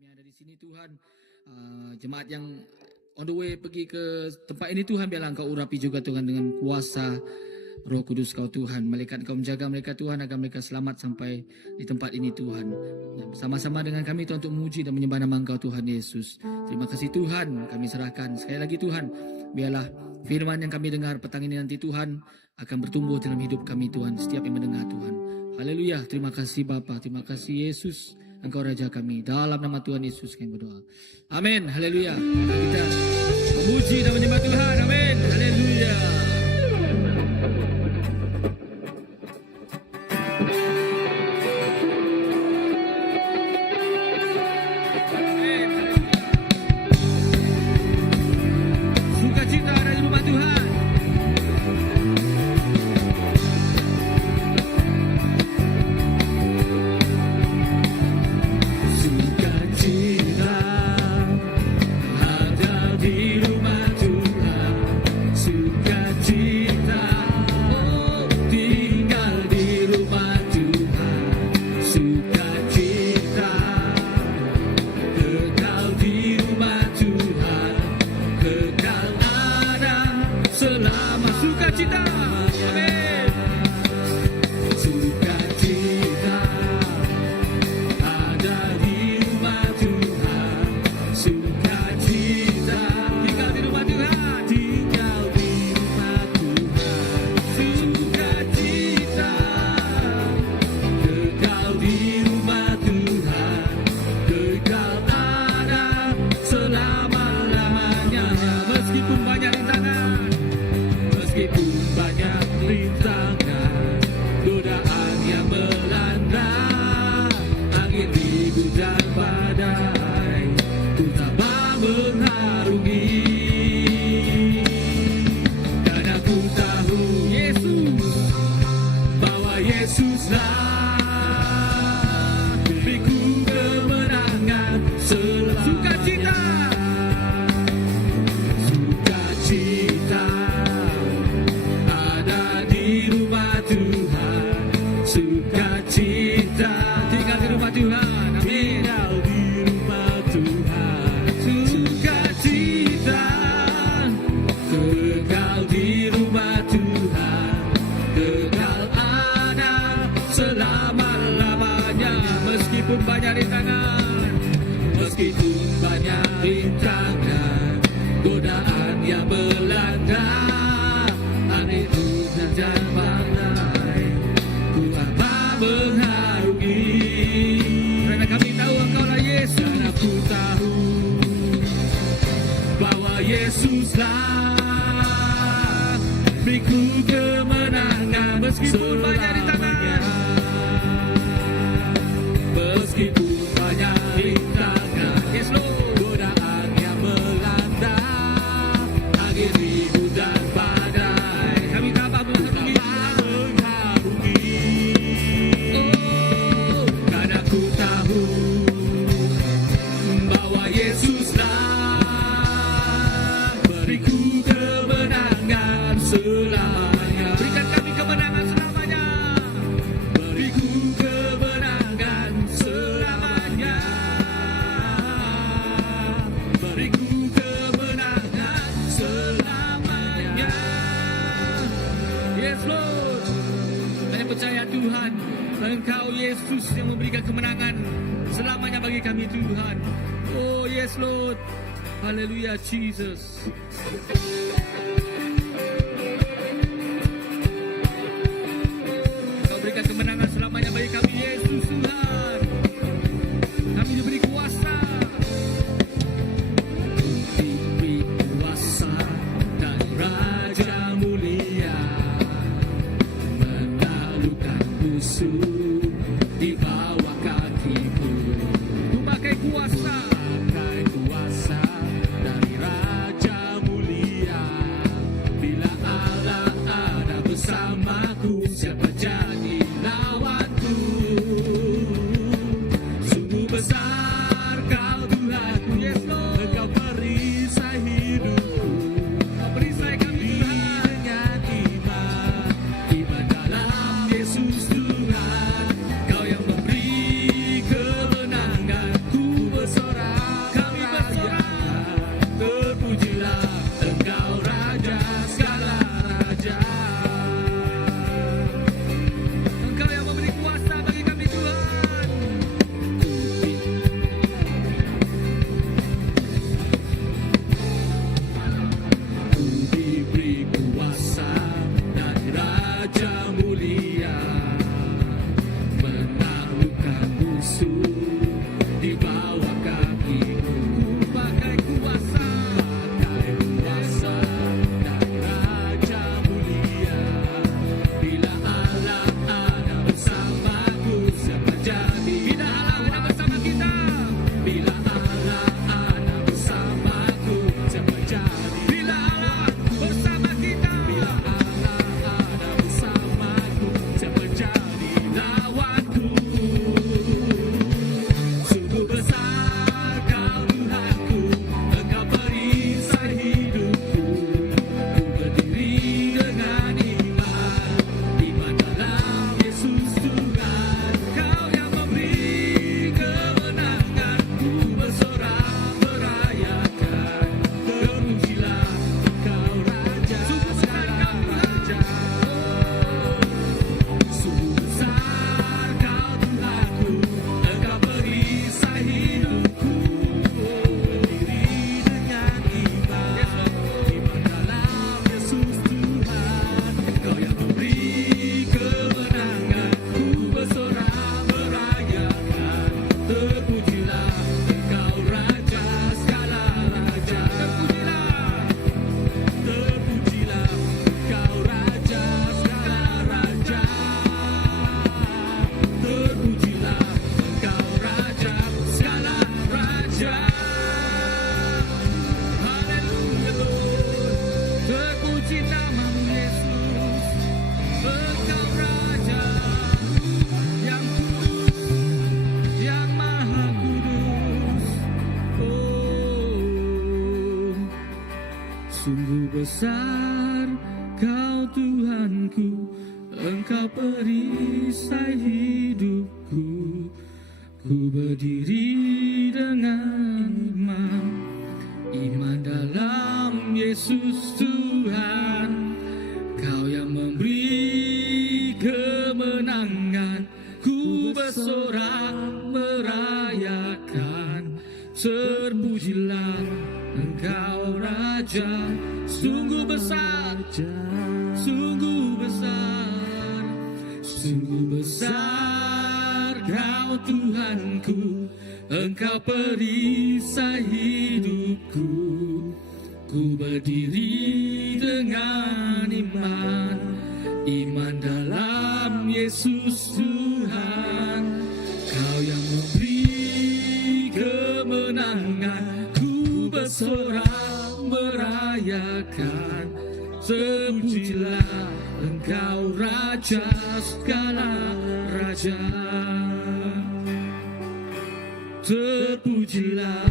kami ada di sini Tuhan. Jemaat yang on the way pergi ke tempat ini Tuhan, biarlah Engkau urapi juga Tuhan dengan kuasa Roh Kudus Kau Tuhan. Malaikat Kau menjaga mereka Tuhan agar mereka selamat sampai di tempat ini Tuhan. Sama-sama dengan kami Tuhan untuk memuji dan menyembah nama Engkau Tuhan Yesus. Terima kasih Tuhan, kami serahkan sekali lagi Tuhan. Biarlah firman yang kami dengar petang ini nanti Tuhan akan bertumbuh dalam hidup kami Tuhan, setiap yang mendengar Tuhan. Haleluya, terima kasih Bapa, terima kasih Yesus, Engkau Raja kami. Dalam nama Tuhan Yesus kami berdoa. Amin, haleluya. Kita memuji dan menyembah Tuhan, amin, haleluya. Sukacita ada di rumah Tuhan. Hallelujah, Jesus. Kau berikan kemenangan selamanya bagi kami, Yesus Tuhan. Kami diberi kuasa. Diberi kuasa dan Raja mulia, menaklukkan musuh di bawah kakiku. Ku pakai kuasa. Sono mulia, menaklukkan musuh di bawah kakiku. Pakai kuasa dan raja mulia. Bila Allah ada bersamaku, siapa jadi? Bila Allah ada bersama kita, bila Allah ada bersamaku, siapa jadi? Bila Allah bersama kita, bila Allah ada bersamaku, siapa jadi lawanku? Sungguh besar Kau Tuhanku, Engkau perisai hidupku. Ku berdiri dengan iman, iman dalam Yesus Tuhan. Kau yang memberi kemenangan, ku bersorak merayakan. Terpujilah Kau Raja, sungguh besar Kau Raja. Sungguh besar Kau Tuhanku, Engkau perisai hidupku. Berdiri dengan iman, iman dalam Yesus Tuhan. Kau yang memberi kemenangan, ku bersorak merayakan. Terpujilah Engkau Raja segala raja. Terpujilah Engkau Raja segala raja. Terpujilah Engkau Raja segala raja. Haleluya Lord, terpuji namamu Yesus. Engkau Raja yang kudus, yang maha kudus. Oh, sungguh besar Kau Tuhanku, Engkau perisai hidupku. Ku berdiri dengan iman, iman dalam Yesus Tuhan. Kau yang memberi kemenangan, ku bersorak merayakan. Terpujilah Engkau Raja, sungguh besar, sungguh besar, sungguh besar Kau Tuhanku, Engkau perisai hidupku. Ku berdiri dengan iman, iman dalam Yesus Tuhan. Kau yang memberi kemenangan, ku bersorak merayakan. Terpujilah Engkau Raja segala raja. Terpujilah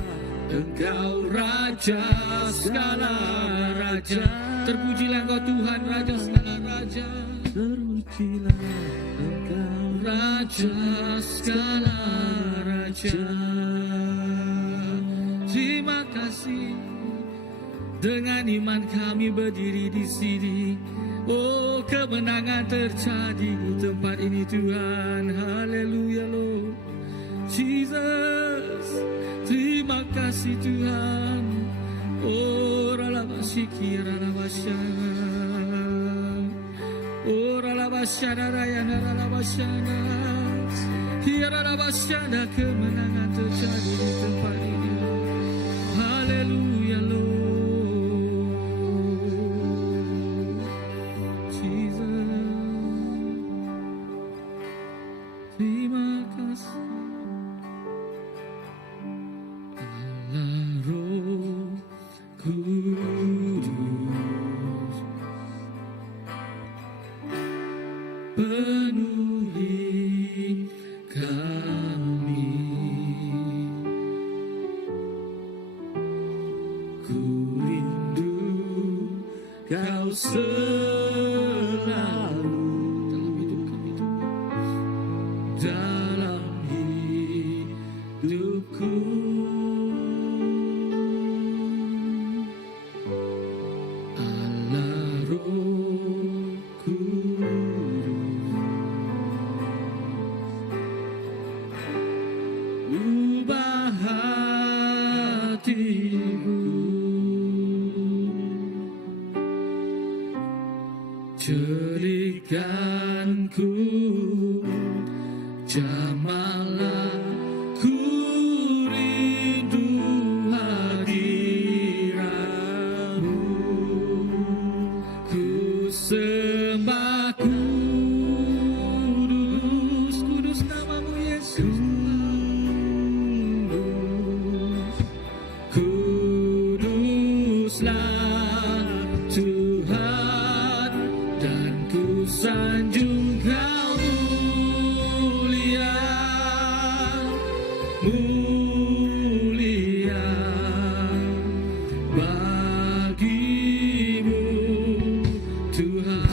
Engkau Raja segala raja. Terpujilah Engkau Tuhan Raja segala raja. Terpujilah Engkau Raja segala raja. Terima kasih. Dengan iman kami berdiri di sini. Oh, kemenangan terjadi di tempat ini Tuhan. Haleluya Lord. Jesus, terima kasih Tuhan. Oh, ralabasiki ralabasyana. Oh, ralabasyana rayana ralabasyana. Ralabasyana, kemenangan terjadi di tempat ini. Haleluya Lord. Terima kasih Allah Roh Kudus, penuhi kami. Ku rindu Kau selalu dalam hidupku. Allah Roh Kudus, ubah hatiku. Tuhanku, jamalah ku rindu hadiratmu, ku sembah kudus, kudus namamu Yesus, kuduslah Tuhan, dan ku sanjung Kau mulia, mulia bagimu Tuhan.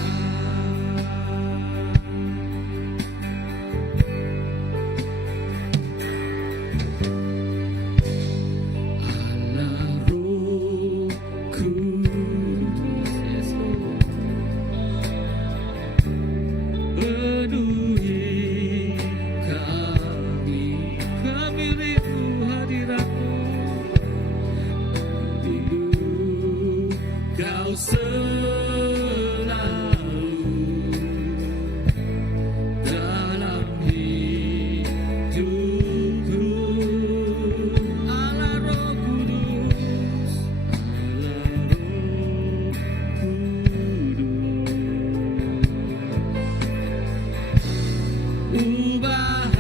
Allah Roh Kudus, yes Lord, penuhi kami, kami rindu hadiratmu, rindu Kau selalu dalam hidupku. Allah Roh Kudus, Allah Roh Kudus, ubah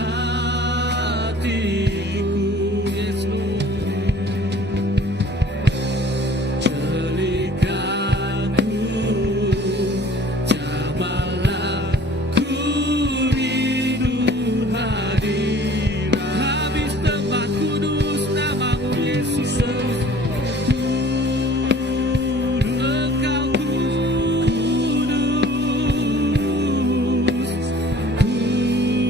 hatiku, yes Lord, jelikanku, jamalah ku rindu hadirat. Kami sembah kudus namamu Yesus, Engkau kudus,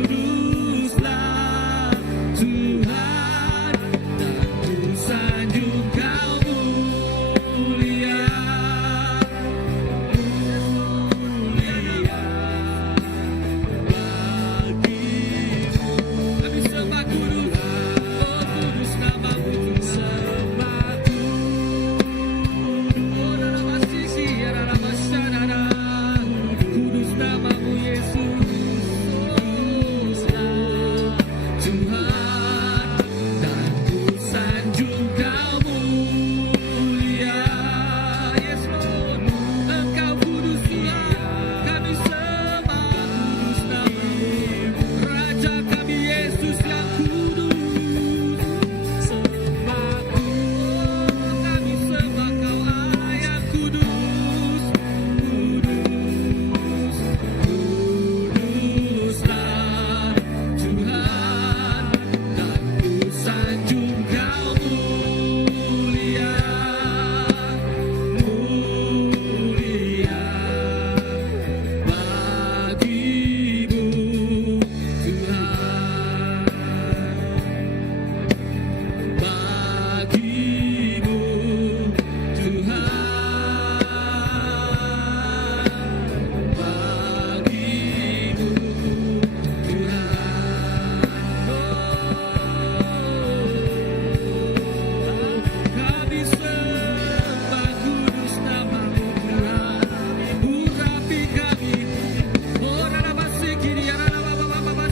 kuduslah Tuhan, dan ku sanjung Kau mulia, mulia bagimu. Kami sembah kudus, oh kudus namamu sembah kudus, oh dalam sisi dalam masyarakat, kudus namamu Yesus, kuduslah Tuhan, dan ku sanjung Kau mulia, yes Lord, Engkau kudus Tuhan, kami sembah kudus namamu, Raja kami Yesus yang kudus, sembah kami sembah Kau Allah yang kudus, kudus, kuduslah Tuhan, dan ku sanjung Kau mulia, mulia bagimu Tuhan, bagimu Tuhan, bagimu Tuhan. Kami sembah kudus namamu Tuhan, urapi kami, oh dalam sikiri ya dalam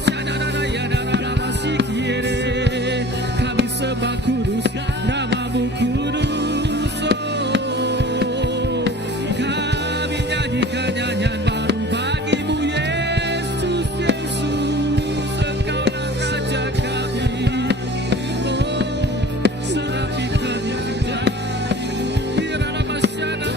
syadana ya dalam sikiri, kami sembah kudus namamu kudus, oh kami nyanyikan nyanyian baru bagimu Yesus, Yesus, Engkaulah Raja kami, oh serapikan yang di dalam masyarakat,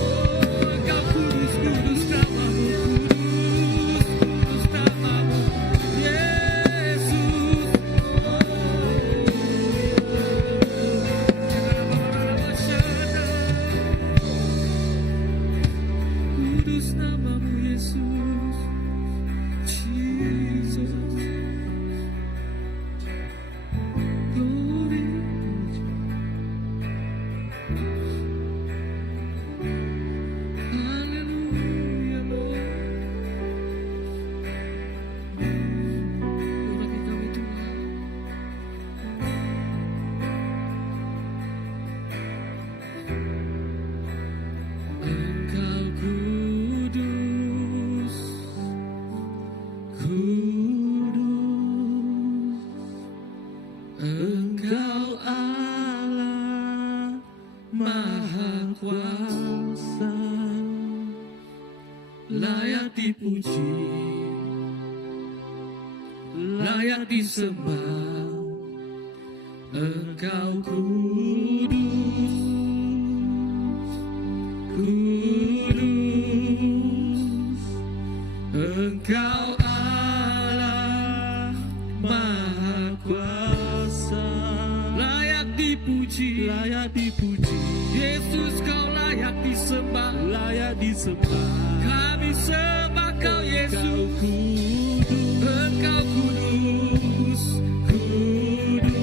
oh Engkau kudus, kudus namamu, kudus, kudus namamu Yesus, kudus namamu Yesus, Jesus, glory, hallelujah Lord. Urapi kami Tuhan, Engkau kudus, layak dipuji, layak disembah. Engkau kudus, kudus. Engkau Allah Maha Kuasa, layak dipuji, layak dipuji. Yesus, kau layak disembah, layak disembah. Kami sembah kau Yesus, engkau kudus, kudus.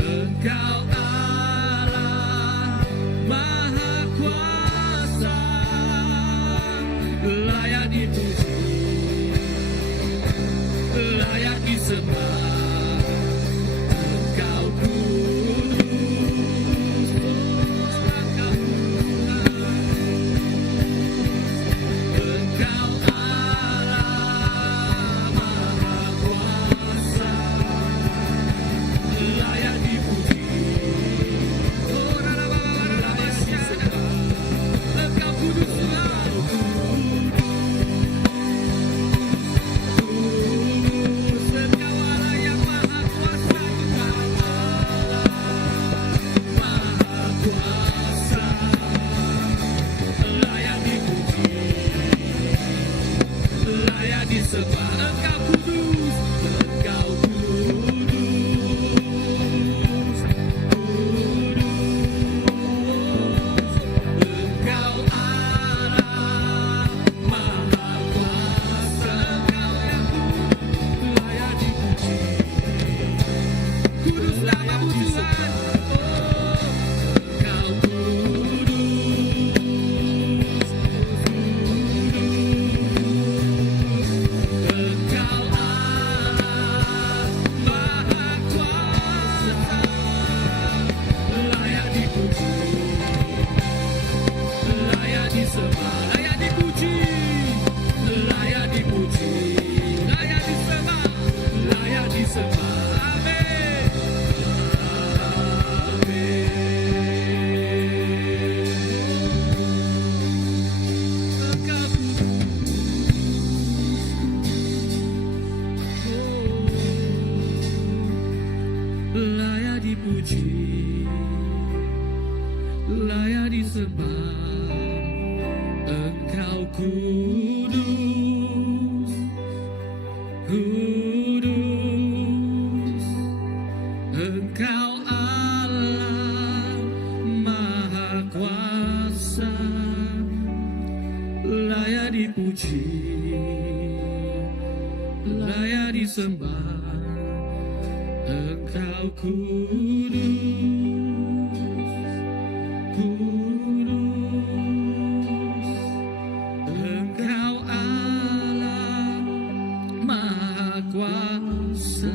Engkau Allah Maha Kuasa, layak dipuji, layak disembah. Engkau kudus, engkau Allah Maha Kuasa, layak dipuji. Engkau kudus, Engkau Allah yang Maha Kuasa, Engkau Allah Maha Kuasa, layak dipuji, layak disembah. Engkau kudus, engkau kudus, kudus. Engkau Allah Maha Kuasa, engkau yang layak dipuji. Kudus namamu Tuhan, oh, engkau kudus, engkau Allah Maha Kuasa, layak dipuji, layak disembah, layak dipuji, layak dipuji, layak disembah, layak disembah. Amin, amin. Engkau kudus, layak dipuji, layak disembah. Engkau kudus, kudus. Engkau Allah Maha Kuasa, layak dipuji, layak disembah. Engkau kudus, kudus. Engkau Allah Maha Kuasa,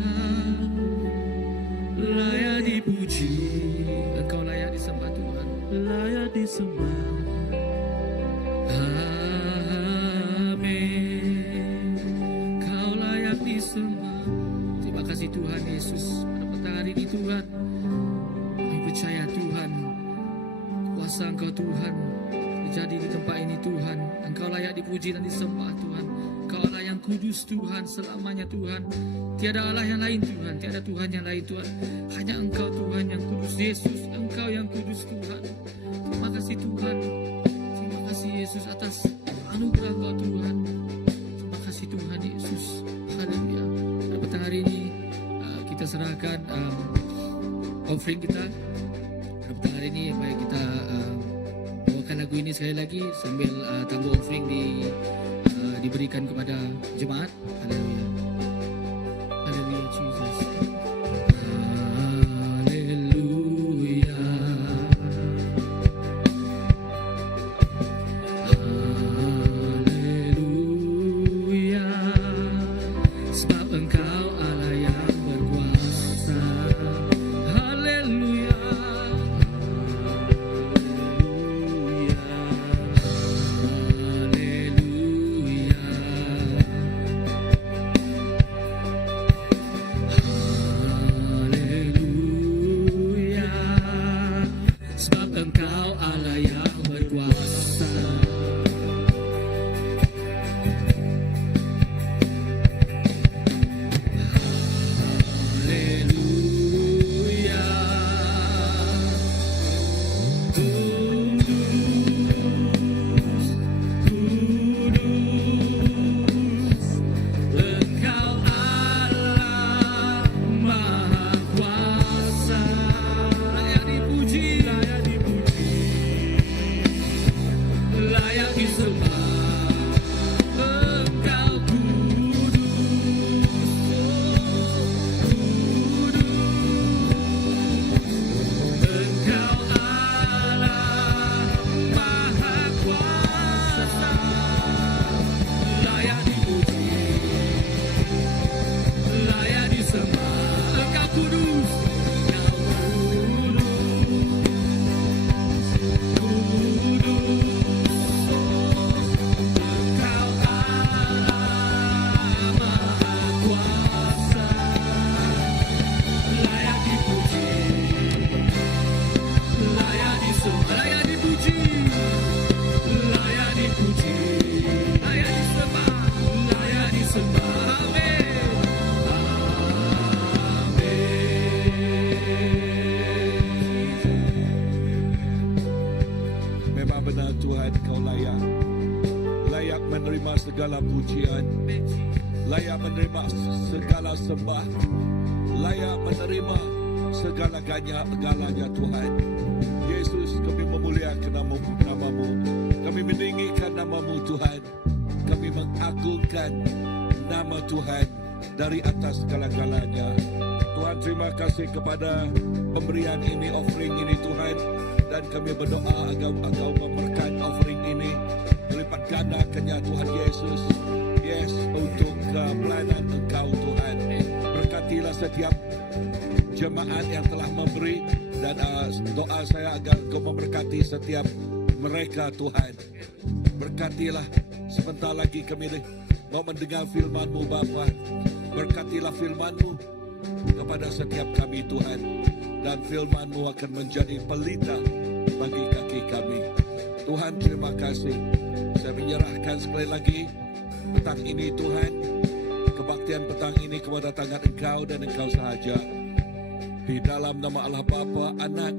layak dipuji. Engkau layak disembah Tuhan, layak disembah. Amin. Kau layak disembah. Terima kasih Tuhan Yesus. Pada petang hari ini Tuhan, kami percaya Tuhan, kuasa Engkau Tuhan terjadi di tempat ini Tuhan. Engkau layak dipuji dan disembah Tuhan. Engkau Allah yang kudus Tuhan selamanya Tuhan. Tiada Allah yang lain Tuhan, tiada Tuhan yang lain Tuhan. Hanya Engkau Tuhan yang kudus. Yesus, Engkau yang kudus Tuhan. Terima kasih Tuhan. Terima kasih Yesus atas anugerah Engkau Tuhan. Terima kasih Tuhan Yesus. Haleluya. Pada petang hari ini kita serahkan offering kita. Pada petang hari ini baik kita bawakan lagu ini sekali lagi sambil tambah offering diberikan kepada jemaat. Haleluya. Haleluya Jesus. Haleluya. Haleluya. Sebab Engkau Allah yang berkuasa. Haleluya. Haleluya. menerima segala pujian, layak menerima segala sembah, layak menerima segala galanya Tuhan. Yesus, kami memuliakan namamu, kami meninggikan namamu Tuhan, kami mengagungkan nama Tuhan dari atas segala-galanya. Tuhan, terima kasih kepada pemberian ini, offering ini Tuhan, dan kami berdoa agar Engkau memberkati offering ini melipat gandakannya Tuhan Yesus. Yes, untuk pelayanan Engkau Tuhan. Berkatilah setiap jemaat yang telah memberi, dan doa saya agar Engkau memberkati setiap mereka Tuhan. Berkatilah, sebentar lagi kami mau mendengar firman-Mu Bapa. Berkatilah firman-Mu kepada setiap kami Tuhan, dan firman-Mu akan menjadi pelita bagi kaki kami. Tuhan, terima kasih. Saya menyerahkan sekali lagi petang ini Tuhan, kebaktian petang ini kepada tangan Engkau dan Engkau sahaja. Di dalam nama Allah Bapa, Anak,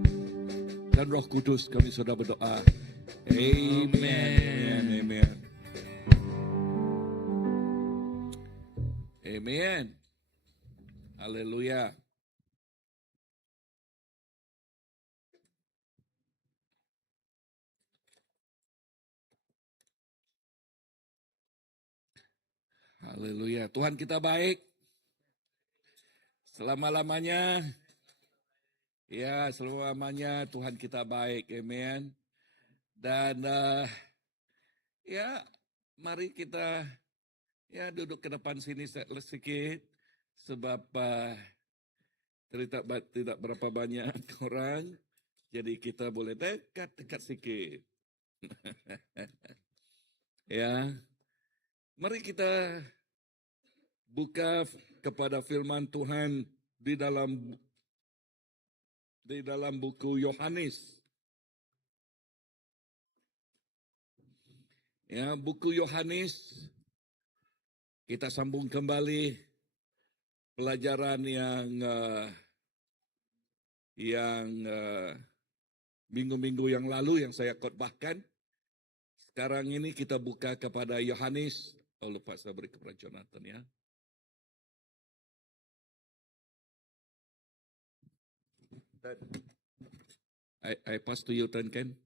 dan Roh Kudus kami sudah berdoa. Amen. Amen. Amen. Haleluya. Haleluya. Tuhan kita baik selama-lamanya. Ya, selama-lamanya Tuhan kita baik. Amen. Dan ya, mari kita duduk ke depan sini sedikit, sebab tidak berapa banyak orang, jadi kita boleh dekat-dekat sedikit. Ya, mari kita buka kepada firman Tuhan di dalam buku Yohanes. Ya, buku Yohanes. Kita sambung kembali pelajaran yang minggu-minggu yang lalu yang saya khotbahkan. Sekarang ini kita buka kepada Yohanes. Oh, lupa saya beri kepada Jonathan ya. I pass to you, Ken.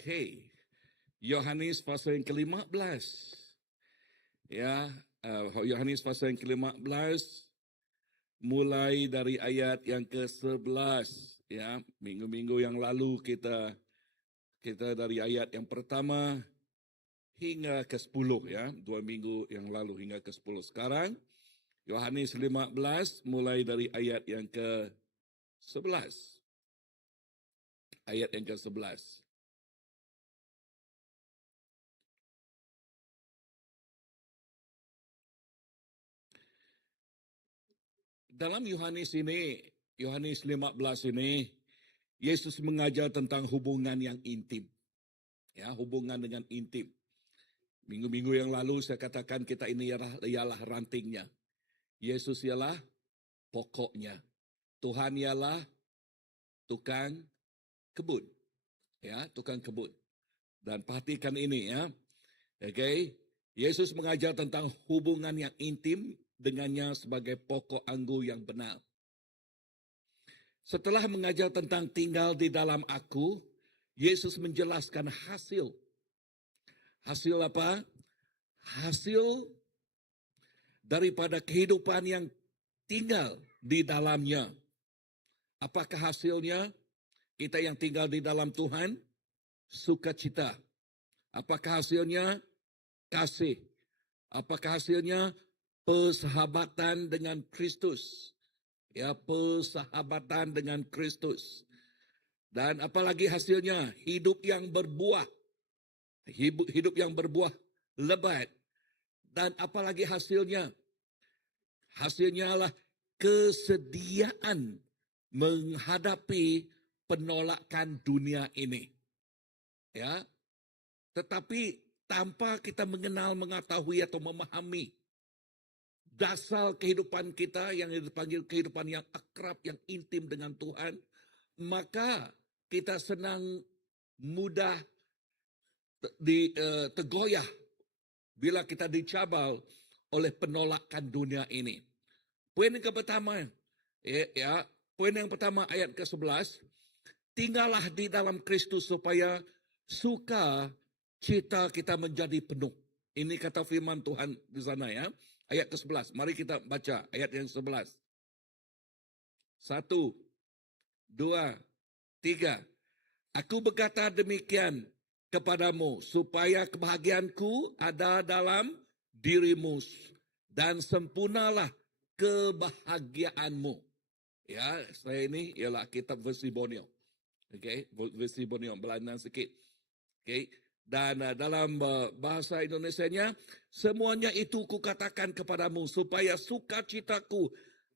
Oke, Yohanes pasal yang ke-15. Ya, Yohanes pasal yang ke-15 mulai dari ayat yang ke-11. Ya, minggu-minggu yang lalu kita dari ayat yang pertama hingga ke-10 ya, 2 minggu yang lalu hingga ke-10. Sekarang Yohanes 15 mulai dari ayat yang ke-11. Ayat yang ke-11. Dalam Yohanes 15 ini, Yesus mengajar tentang hubungan yang intim. Ya, hubungan dengan intim. Minggu-minggu yang lalu saya katakan kita ini ialah rantingnya. Yesus ialah pokoknya. Tuhan ialah tukang kebun. Ya, tukang kebun. Dan perhatikan ini ya. Okay? Yesus mengajar tentang hubungan yang intim dengannya sebagai pokok anggur yang benar. Setelah mengajar tentang tinggal di dalam aku, Yesus menjelaskan hasil. Hasil apa? Hasil daripada kehidupan yang tinggal di dalamnya. Apakah hasilnya? Kita yang tinggal di dalam Tuhan, sukacita. Apakah hasilnya? Kasih. Apakah hasilnya? Persahabatan dengan Kristus. Ya, persahabatan dengan Kristus. Dan apalagi hasilnya? Hidup yang berbuah. Hidup yang berbuah lebat. Dan apalagi hasilnya? Hasilnya adalah kesediaan menghadapi penolakan dunia ini. Ya. Tetapi tanpa kita mengenal, mengetahui atau memahami dasar kehidupan kita yang dipanggil kehidupan yang akrab, yang intim dengan Tuhan, maka kita mudah tergoyah bila kita dicabar oleh penolakan dunia ini. Poin yang pertama, poin yang pertama ayat ke-11, tinggallah di dalam Kristus supaya sukacita kita menjadi penuh. Ini kata firman Tuhan di sana ya. Ayat ke-11. Mari kita baca ayat yang 11. 1, 2, 3. Aku berkata demikian kepadamu supaya kebahagiaanku ada dalam dirimu dan sempurnalah kebahagiaanmu. Ya, saya ini ialah kitab versi Borneo. Okay, versi Borneo, Belanda sikit. Okay. Dan dalam bahasa Indonesianya, semuanya itu kukatakan kepadamu supaya sukacitaku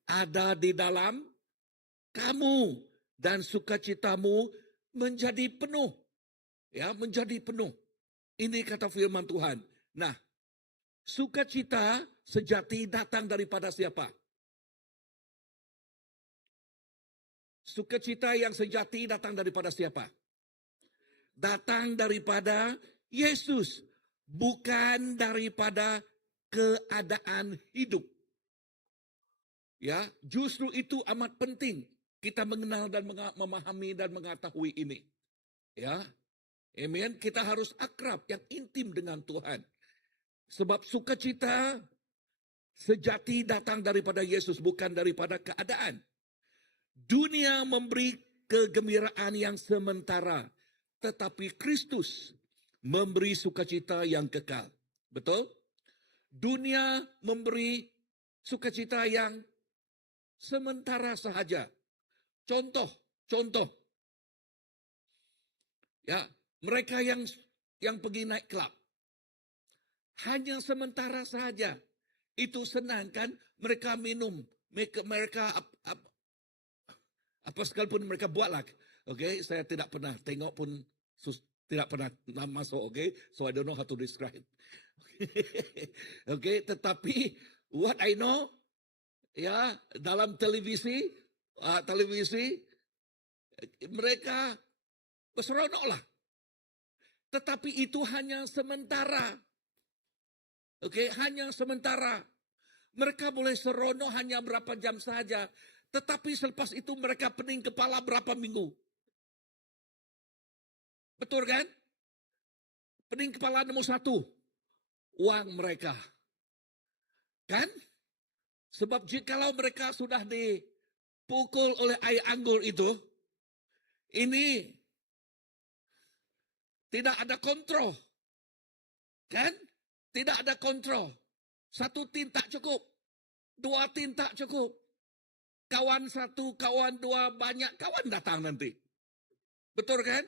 ada di dalam kamu dan sukacitamu menjadi penuh. Ya, menjadi penuh. Ini kata firman Tuhan. Nah, sukacita sejati datang daripada siapa? Sukacita yang sejati datang daripada siapa? Datang daripada Yesus, bukan daripada keadaan hidup. Ya, justru itu amat penting kita mengenal dan memahami dan mengetahui ini. Ya, amen. Kita harus akrab yang intim dengan Tuhan. Sebab sukacita sejati datang daripada Yesus, bukan daripada keadaan. Dunia memberi kegembiraan yang sementara, tetapi Kristus memberi sukacita yang kekal. Betul? Dunia memberi sukacita yang sementara sahaja. Contoh. Ya, mereka yang pergi naik klub. Hanya sementara sahaja. Itu senang kan? Mereka minum. Mereka apa sekalipun mereka buatlah. Okay, saya tidak pernah tengok pun, tidak pernah masuk, okay, so I don't know how to describe. Okay, tetapi what I know, ya, dalam televisi mereka berseronok lah. Tetapi itu hanya sementara. Okay, hanya sementara. Mereka boleh seronok hanya berapa jam saja. Tetapi selepas itu mereka pening kepala berapa minggu. Betul kan? Pening kepala nomor 1. Uang mereka. Kan? Sebab jikalau mereka sudah dipukul oleh air anggur itu, ini tidak ada kontrol. Kan? Tidak ada kontrol. 1 tin tak cukup. 2 tin tak cukup. Kawan 1, kawan 2, banyak kawan datang nanti. Betul kan?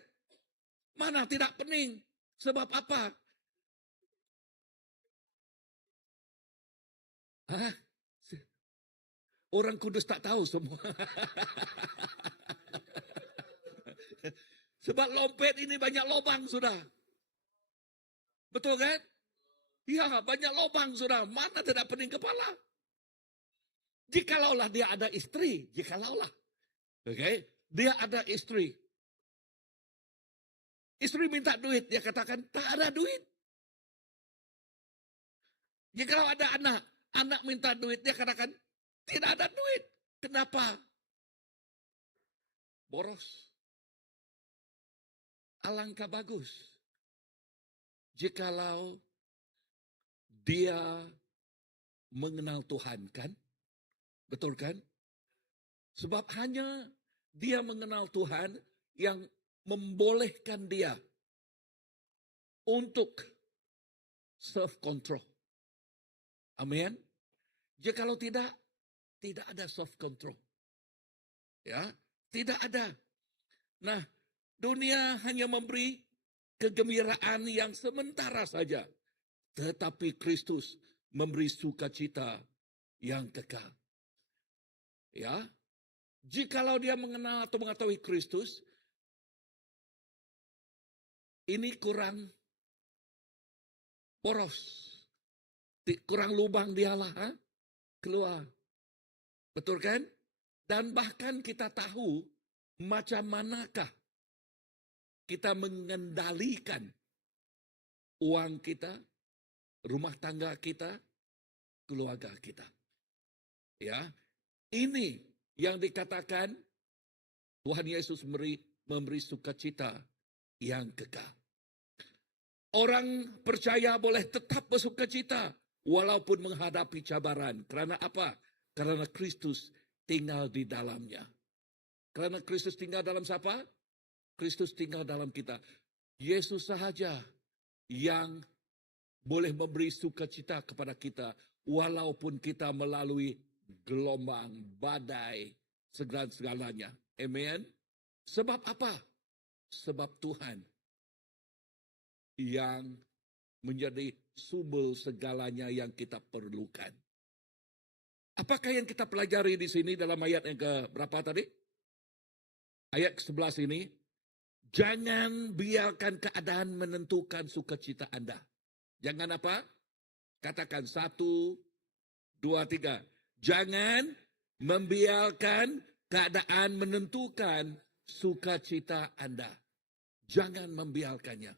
Mana tidak pening. Sebab apa? Orang Kudus tak tahu semua. Sebab lompet ini banyak lubang sudah. Betul kan? Ya, banyak lubang sudah. Mana tidak pening kepala? Jikalaulah dia ada istri. Jikalaulah. Okay? Dia ada istri. Istri minta duit, dia katakan tak ada duit. Jika ada anak minta duit, dia katakan tidak ada duit. Kenapa? Boros. Alangkah bagus jikalau dia mengenal Tuhan, kan? Betul kan? Sebab hanya dia mengenal Tuhan yang membolehkan dia untuk self-control. Amin. Jikalau tidak ada self-control. Ya, tidak ada. Nah, dunia hanya memberi kegembiraan yang sementara saja. Tetapi Kristus memberi sukacita yang kekal. Ya, jikalau dia mengenal atau mengetahui Kristus, ini kurang poros, kurang lubang dialah keluar. Betul kan? Dan bahkan kita tahu macam manakah kita mengendalikan uang kita, rumah tangga kita, keluarga kita. Ya, ini yang dikatakan Tuhan Yesus memberi sukacita yang kekal. Orang percaya boleh tetap bersukacita walaupun menghadapi cabaran. Karena apa? Karena Kristus tinggal di dalamnya. Karena Kristus tinggal dalam siapa? Kristus tinggal dalam kita. Yesus sahaja yang boleh memberi sukacita kepada kita walaupun kita melalui gelombang, badai, segala-galanya. Amen. Sebab apa? Sebab Tuhan yang menjadi sumber segalanya yang kita perlukan. Apakah yang kita pelajari di sini dalam ayat yang ke berapa tadi? Ayat ke-11 ini. Jangan biarkan keadaan menentukan sukacita Anda. Jangan apa? Katakan 1, 2, 3. Jangan membiarkan keadaan menentukan sukacita Anda. Jangan membiarkannya.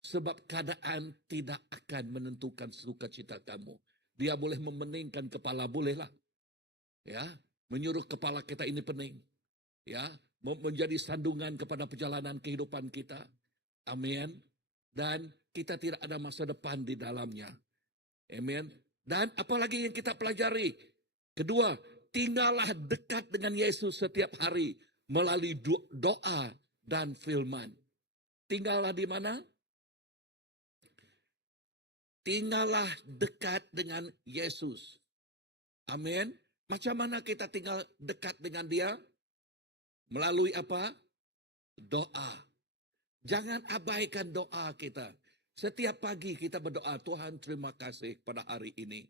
Sebab keadaan tidak akan menentukan sukacita kamu. Dia boleh memeningkan kepala, bolehlah. Ya, menyuruh kepala kita ini pening. Ya, menjadi sandungan kepada perjalanan kehidupan kita. Amin. Dan kita tidak ada masa depan di dalamnya. Amin. Dan apalagi yang kita pelajari. Kedua, tinggallah dekat dengan Yesus setiap hari melalui doa dan firman. Tinggallah di mana? Tinggallah dekat dengan Yesus. Amin. Macam mana kita tinggal dekat dengan Dia? Melalui apa? Doa. Jangan abaikan doa kita. Setiap pagi kita berdoa, Tuhan terima kasih pada hari ini.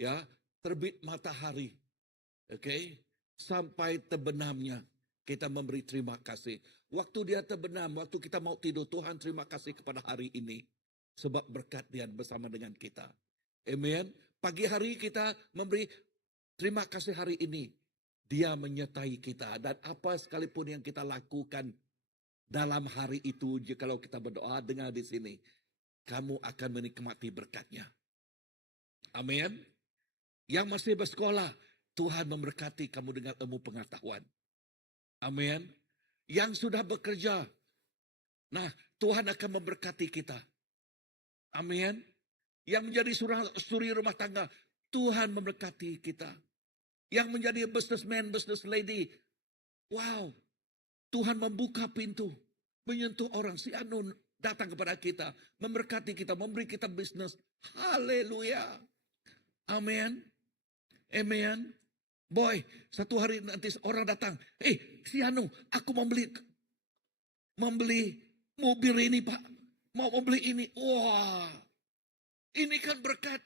Ya, terbit matahari. Oke, sampai terbenamnya kita memberi terima kasih. Waktu dia terbenam, waktu kita mau tidur, Tuhan terima kasih kepada hari ini. Sebab berkat Dia bersama dengan kita. Amen. Pagi hari kita memberi terima kasih hari ini. Dia menyertai kita. Dan apa sekalipun yang kita lakukan dalam hari itu, jikalau kita berdoa, dengar di sini. Kamu akan menikmati berkatnya. Amin. Yang masih bersekolah, Tuhan memberkati kamu dengan ilmu pengetahuan. Amin. Yang sudah bekerja, nah Tuhan akan memberkati kita. Amin. Yang menjadi suri rumah tangga, Tuhan memberkati kita. Yang menjadi businessman, business lady, wow, Tuhan membuka pintu, menyentuh orang. Si Anun datang kepada kita, memberkati kita, memberi kita bisnis. Haleluya. Amin. Amin. Boy, satu hari nanti orang datang, si Anu, aku mau membeli mobil ini Pak. Mau membeli ini. Wah, ini kan berkat.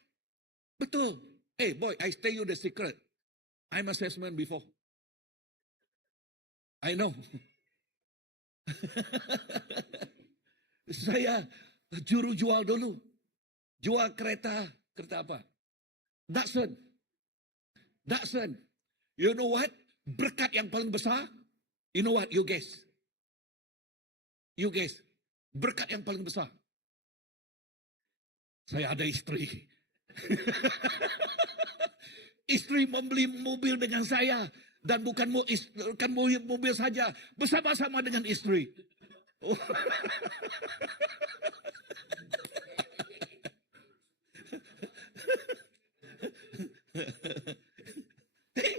Betul. Boy, I tell you the secret. I'm a salesman before. I know. Saya juru jual dulu. Jual kereta apa? Datsun. You know what? Berkat yang paling besar. You know what? You guess. Berkat yang paling besar. Saya ada istri. Istri membeli mobil dengan saya. Dan bukan mobil saja. Bersama-sama dengan istri.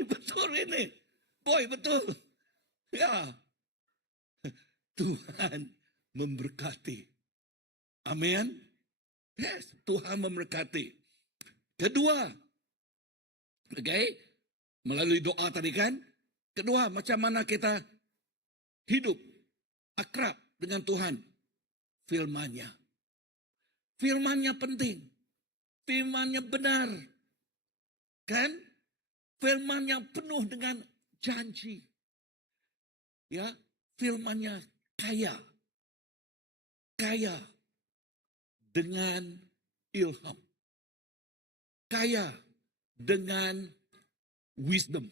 Betul ini. Boy, betul. Ya. Tuhan memberkati. Amin. Yes, Tuhan memberkati. Kedua, melalui doa tadi kan. Kedua, macam mana kita hidup akrab dengan Tuhan. Firman-Nya. Firman-Nya penting. Firman-Nya benar. Kan? Firman-Nya penuh dengan janji. Ya, firman-Nya kaya. Kaya dengan ilham. Kaya dengan wisdom.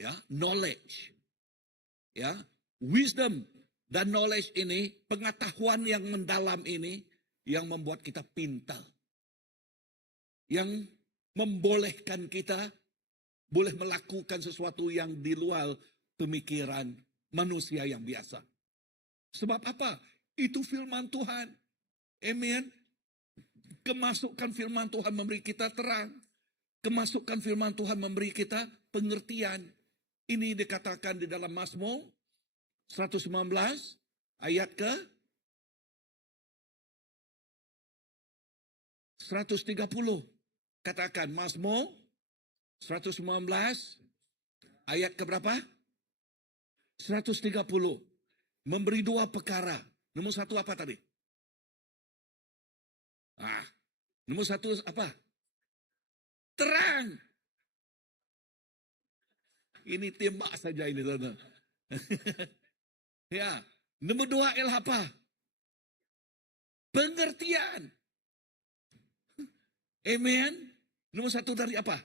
Ya, knowledge. Ya, wisdom dan knowledge ini, pengetahuan yang mendalam ini yang membuat kita pintar. Yang membolehkan kita boleh melakukan sesuatu yang di luar pemikiran manusia yang biasa. Sebab apa? Itu firman Tuhan. Amen. Kemasukan firman Tuhan memberi kita terang. Kemasukan firman Tuhan memberi kita pengertian. Ini dikatakan di dalam Mazmur 119 ayat ke 130. Katakan Mazmur 119 ayat ke berapa? 130. Memberi dua perkara. Nomor satu apa tadi? Nomor satu apa? Terang. Ini tembak saja ini, saudara. Ya, nomor dua ialah apa? Pengertian. Amen. Nomor satu dari apa?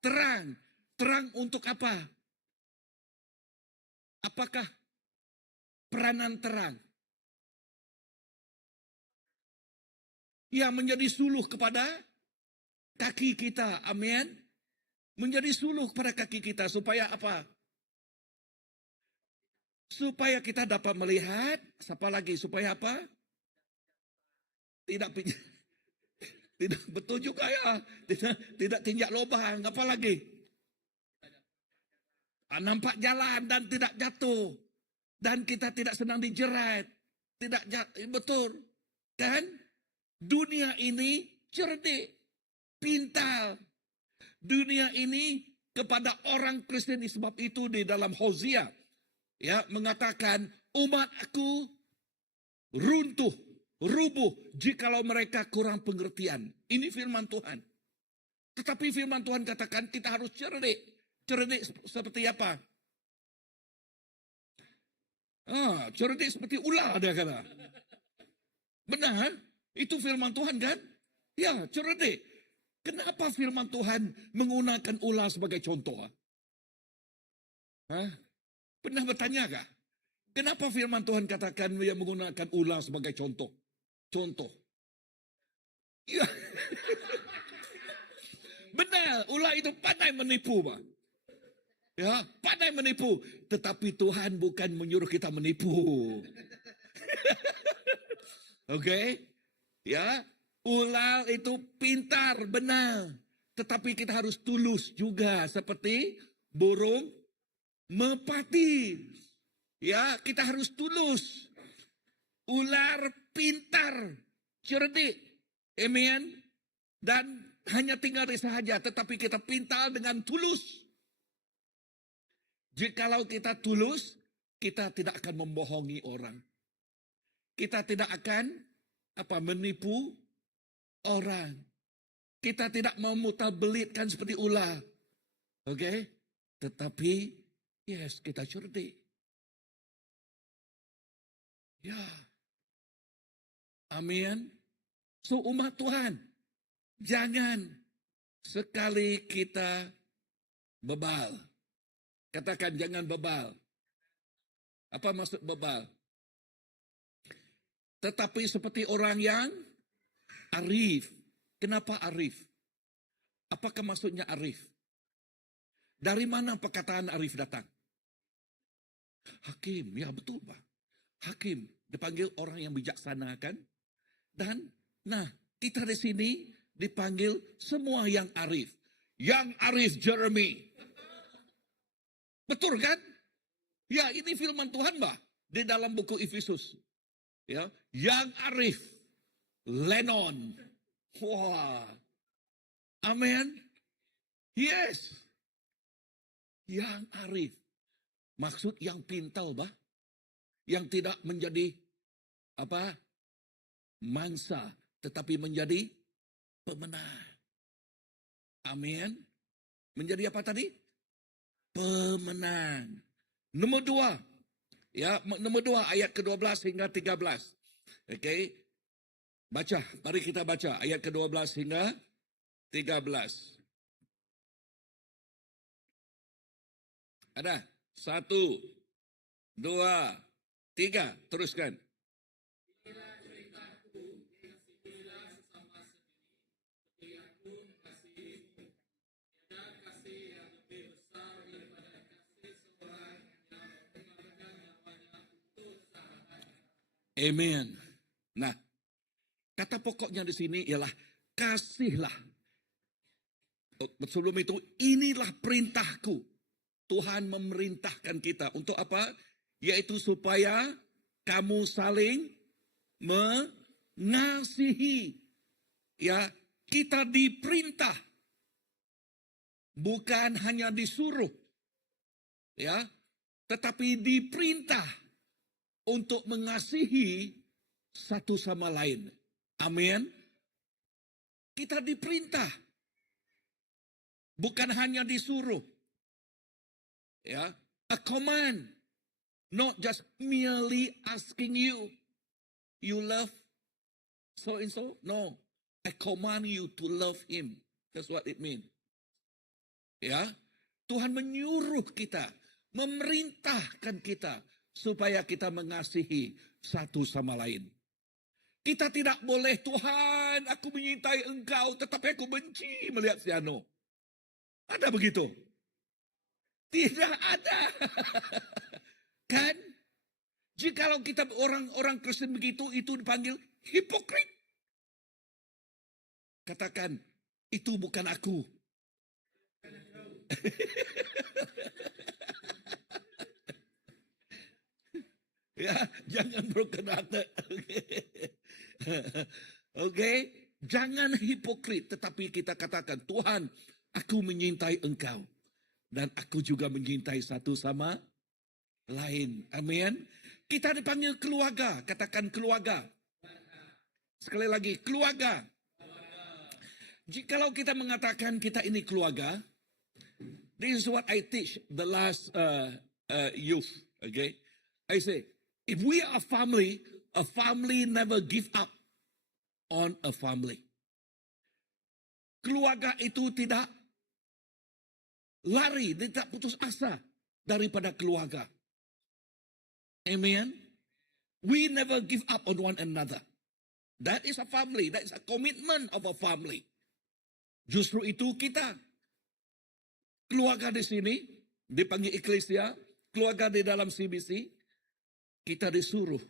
Terang. Terang untuk apa? Apakah peranan terang? Ya, menjadi suluh kepada kaki kita. Amin. Menjadi suluh kepada kaki kita. Supaya apa? Supaya kita dapat melihat. Siapa lagi? Supaya apa? Tidak betul juga ya. Tidak tinjak lubang. Apa lagi? Nampak jalan dan tidak jatuh. Dan kita tidak senang dijerat. Tidak jatuh. Betul. Kan? Dunia ini cerdik. Pintar. Dunia ini kepada orang Kristen, sebab itu di dalam Hosea ya mengatakan umat aku runtuh, rubuh jikalau mereka kurang pengertian. Ini firman Tuhan. Tetapi firman Tuhan katakan kita harus cerdik. Cerdik seperti apa? Cerdik seperti ular dia kata. Benar? Itu firman Tuhan kan? Ya, cerdik. Kenapa firman Tuhan menggunakan ular sebagai contoh? Pernah bertanya kah? Kenapa firman Tuhan katakan dia menggunakan ular sebagai contoh? Contoh. Ya. Benar, ular itu pandai menipu, Pak. Ya, pandai menipu. Tetapi Tuhan bukan menyuruh kita menipu. Oke? Ya. Ular itu pintar, benar. Tetapi kita harus tulus juga. Seperti burung merpati. Ya, kita harus tulus. Ular pintar, cerdik. Amen. Dan hanya tinggal saja. Tetapi kita pintar dengan tulus. Jikalau kita tulus, kita tidak akan membohongi orang. Kita tidak akan menipu orang. Kita tidak memutabelitkan seperti ular. Oke? Tetapi, yes, kita cerdik. Ya. Amin. So, umat Tuhan, jangan sekali kita bebal. Katakan jangan bebal. Apa maksud bebal? Tetapi seperti orang yang arif. Kenapa arif? Apakah maksudnya arif? Dari mana perkataan arif datang? Hakim, ya betul Pak. Hakim, dipanggil orang yang bijaksana kan? Dan, kita di sini dipanggil semua yang arif. Yang arif Jeremy. Betul kan? Ya, ini firman Tuhan Pak. Di dalam buku Efesus. Ya, yang arif, Lennon. Wah. Amin. Yes. Yang arif. Maksud yang pintar, bah. Yang tidak menjadi apa? Mangsa, tetapi menjadi pemenang. Amin. Menjadi apa tadi? Pemenang. Nomor 2. Ya, nomor 2 ayat ke-12 hingga 13. Okey. Baca, mari kita baca ayat ke-12 hingga 13. Ada? 1, 2, 3. Teruskan. Amen. Nah, kata pokoknya di sini ialah kasihlah. Sebelum itu, inilah perintahku. Tuhan memerintahkan kita untuk apa? Yaitu supaya kamu saling mengasihi. Ya, kita diperintah, bukan hanya disuruh. Ya, tetapi diperintah untuk mengasihi satu sama lain. Amin. Kita diperintah, bukan hanya disuruh. Ya, a command, not just merely asking you, you love so and so. No, I command you to love him. That's what it means. Ya, Tuhan menyuruh kita, memerintahkan kita supaya kita mengasihi satu sama lain. Kita tidak boleh, Tuhan, aku menyintai engkau, tetapi aku benci melihat si Ano. Ada begitu? Tidak ada. Kan? Jikalau kita orang Kristen begitu, itu dipanggil hipokrit. Katakan, itu bukan aku. Ya, jangan broken hearted. Oke, jangan hipokrit, tetapi kita katakan, Tuhan, aku menyintai engkau. Dan aku juga menyintai satu sama lain. Amin. Kita dipanggil keluarga. Katakan keluarga. Sekali lagi, keluarga. Jikalau kita mengatakan kita ini keluarga, this is what I teach the last youth. Okay, I say, if we are a family never give up on a family. Keluarga itu tidak lari, tidak putus asa daripada keluarga. Amen. We never give up on one another. That is a family. That is a commitment of a family. Justru itu kita, keluarga di sini, dipanggil eklesia, keluarga di dalam CBC, kita disuruh,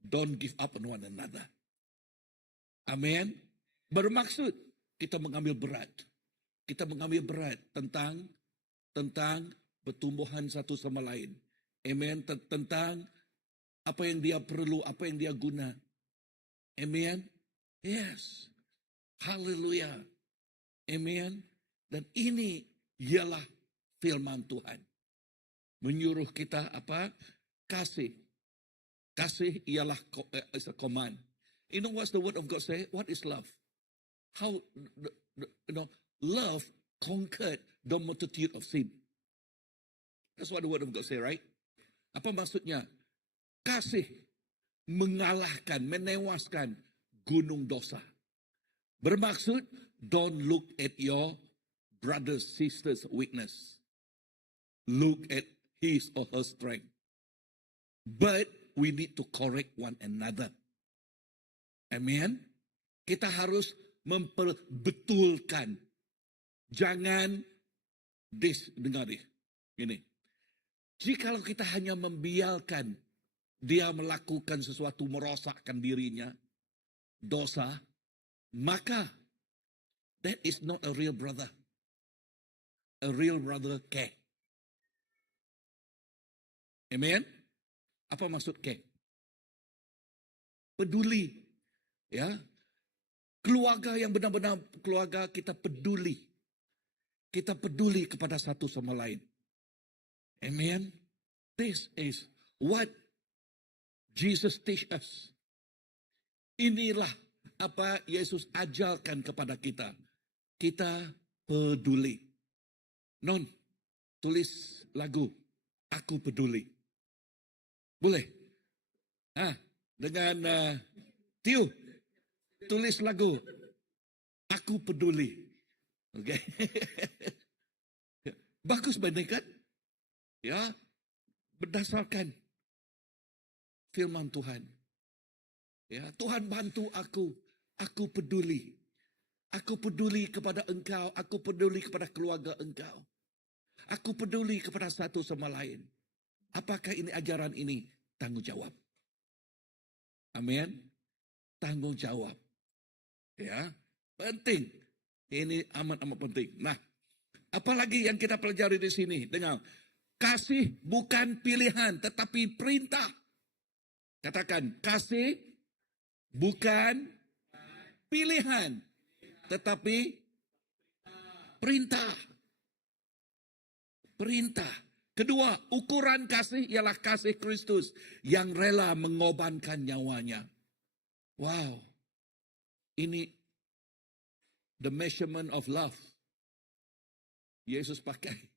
don't give up on one another. Amen. Bermaksud, kita mengambil berat. Kita mengambil berat tentang pertumbuhan satu sama lain. Amen. Tentang apa yang dia perlu, apa yang dia guna. Amen. Yes. Haleluya. Amen. Dan ini ialah firman Tuhan. Menyuruh kita apa? Kasih. Kasih ialah is a command. You know what's the word of God say? What is love? How, love conquered the multitude of sin. That's what the word of God say, right? Apa maksudnya? Kasih mengalahkan, menewaskan gunung dosa. Bermaksud, don't look at your brother's, sister's weakness. Look at his or her strength. But we need to correct one another. Amen. Kita harus memperbetulkan. Jangan dengar deh. Gini. Jikalau kita hanya membiarkan dia melakukan sesuatu merosakkan dirinya, dosa, maka that is not a real brother. A real brother care. Amen. Apa maksud care? peduli. Ya, keluarga yang benar-benar keluarga kita peduli. Kita peduli kepada satu sama lain. Amen. This is what Jesus teach us. Inilah apa Yesus ajarkan kepada kita. Kita peduli. Non, tulis lagu Aku Peduli. Boleh? Dengan Tio, tulis lagu Aku Peduli. Okay. Bagus benar kan? Ya, berdasarkan firman Tuhan. Ya, Tuhan bantu aku peduli. Aku peduli kepada engkau, aku peduli kepada keluarga engkau. Aku peduli kepada satu sama lain. Apakah ini ajaran ini? Tanggung jawab. Amin. Tanggung jawab. Ya, penting. Ini amat-amat penting. Nah, apalagi yang kita pelajari di sini? Dengar, kasih bukan pilihan, tetapi perintah. Katakan, kasih bukan pilihan, tetapi perintah. Perintah. Kedua, ukuran kasih ialah kasih Kristus yang rela mengorbankan nyawanya. Wow. Ini the measurement of love. Yesus pakai.